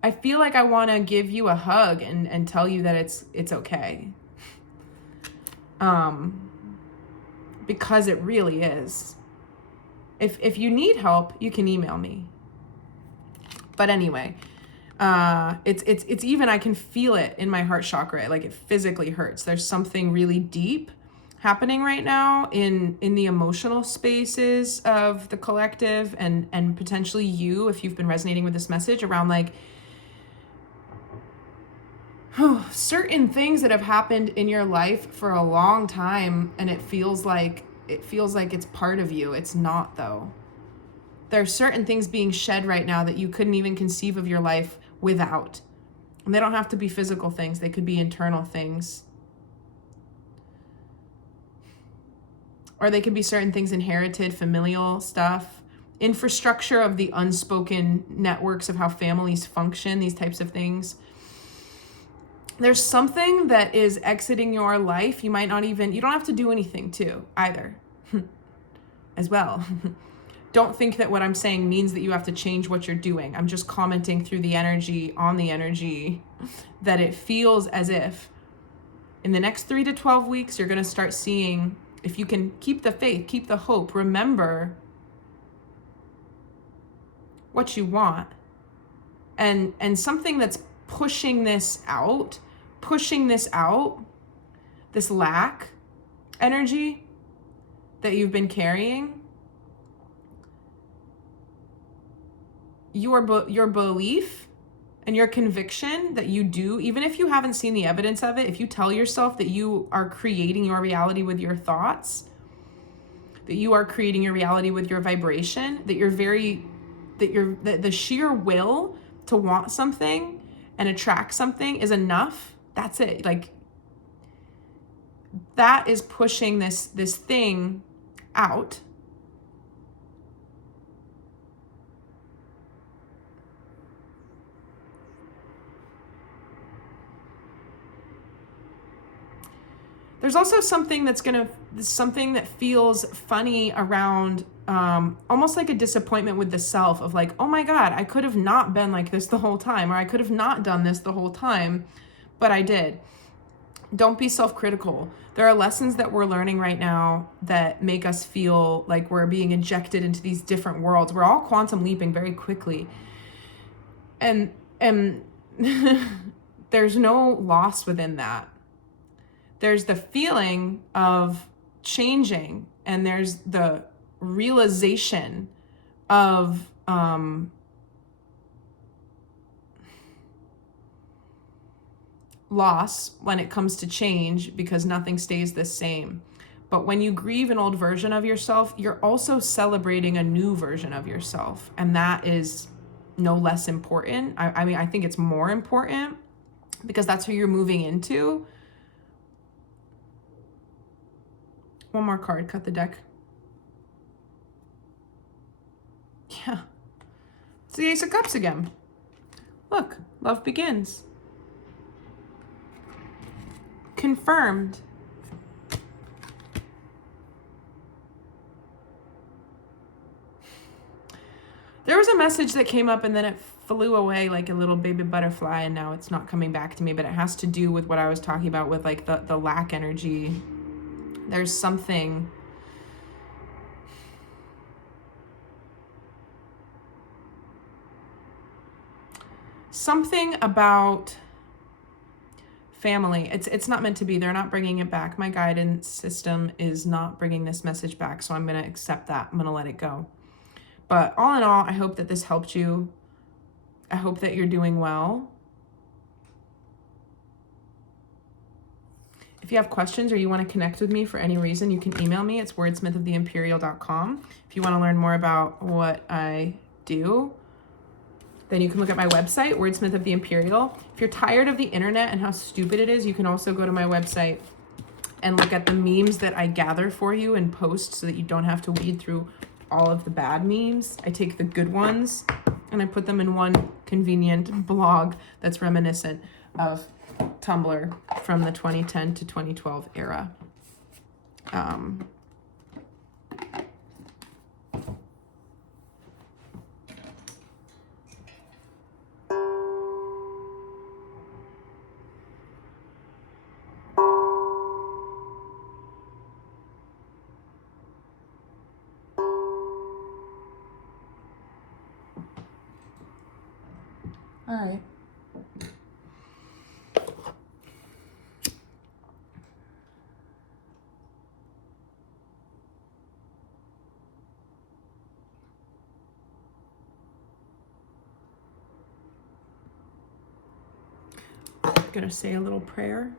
like I want to give you a hug and tell you that it's okay. Because it really is. If you need help, you can email me. But anyway, it's even, I can feel it in my heart chakra. Like it physically hurts. There's something really deep happening right now in the emotional spaces of the collective and potentially you, if you've been resonating with this message around like certain things that have happened in your life for a long time, and it feels like it's part of you. It's not, though. There are certain things being shed right now that you couldn't even conceive of your life without. And they don't have to be physical things. They could be internal things. Or they could be certain things inherited, familial stuff, infrastructure of the unspoken networks of how families function, these types of things. There's something that is exiting your life. You don't have to do anything to either as well. Don't think that what I'm saying means that you have to change what you're doing. I'm just commenting through the energy, on the energy, that it feels as if in the next 3 to 12 weeks, you're going to start seeing, if you can keep the faith, keep the hope, remember what you want. And something that's pushing this out, this lack energy that you've been carrying, your belief and your conviction that you do, even if you haven't seen the evidence of it, if you tell yourself that you are creating your reality with your thoughts, that you are creating your reality with your vibration, that the sheer will to want something and attract something is enough, that's it. Like, that is pushing this thing out. There's also something something that feels funny around almost like a disappointment with the self of like, oh my God, I could have not been like this the whole time, or I could have not done this the whole time, but I did. Don't be self-critical. There are lessons that we're learning right now that make us feel like we're being injected into these different worlds. We're all quantum leaping very quickly. And there's no loss within that. There's the feeling of changing, and there's the realization of loss when it comes to change, because nothing stays the same. But when you grieve an old version of yourself, you're also celebrating a new version of yourself. And that is no less important. I mean, I think it's more important, because that's who you're moving into. One more card, cut the deck. Yeah. It's the Ace of Cups again. Look, love begins. Confirmed. There was a message that came up and then it flew away like a little baby butterfly, and now it's not coming back to me, but it has to do with what I was talking about with like the lack energy. There's something about family. It's not meant to be. They're not bringing it back. My guidance system is not bringing this message back, so I'm going to accept that. I'm going to let it go. But all in all, I hope that this helped you. I hope that you're doing well. If you have questions or you want to connect with me for any reason, you can email me. It's wordsmithoftheimperial.com. If you want to learn more about what I do, then you can look at my website, Wordsmith of the Imperial. If you're tired of the internet and how stupid it is, you can also go to my website and look at the memes that I gather for you and post, so that you don't have to weed through all of the bad memes. I take the good ones and I put them in one convenient blog that's reminiscent of Tumblr from the 2010 to 2012 era. All right. I'm gonna say a little prayer.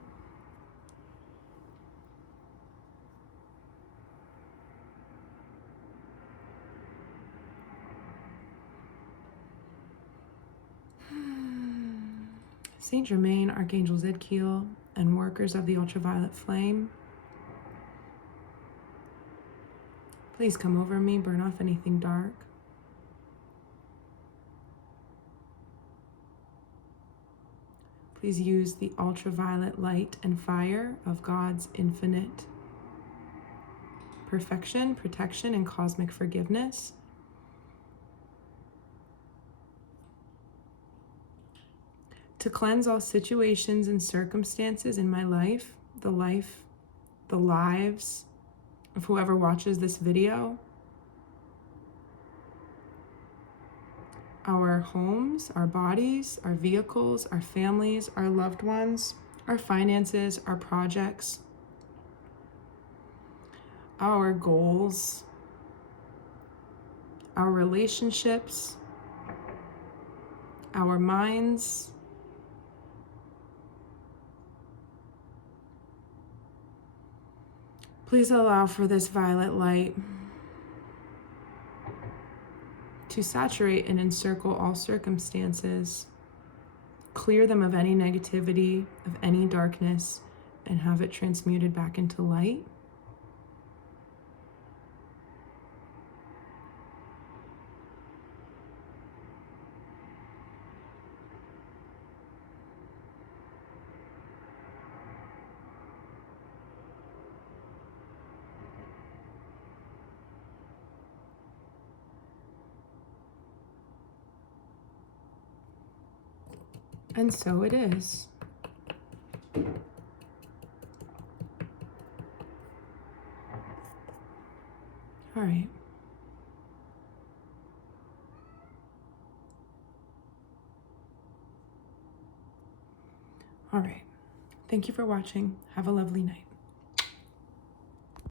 Saint Germain, Archangel Zadkiel, and workers of the ultraviolet flame, please come over me, burn off anything dark. Please use the ultraviolet light and fire of God's infinite perfection, protection, and cosmic forgiveness to cleanse all situations and circumstances in my life, the lives of whoever watches this video, our homes, our bodies, our vehicles, our families, our loved ones, our finances, our projects, our goals, our relationships, our minds, please allow for this violet light to saturate and encircle all circumstances, clear them of any negativity, of any darkness, and have it transmuted back into light. And so it is. All right. All right. Thank you for watching. Have a lovely night.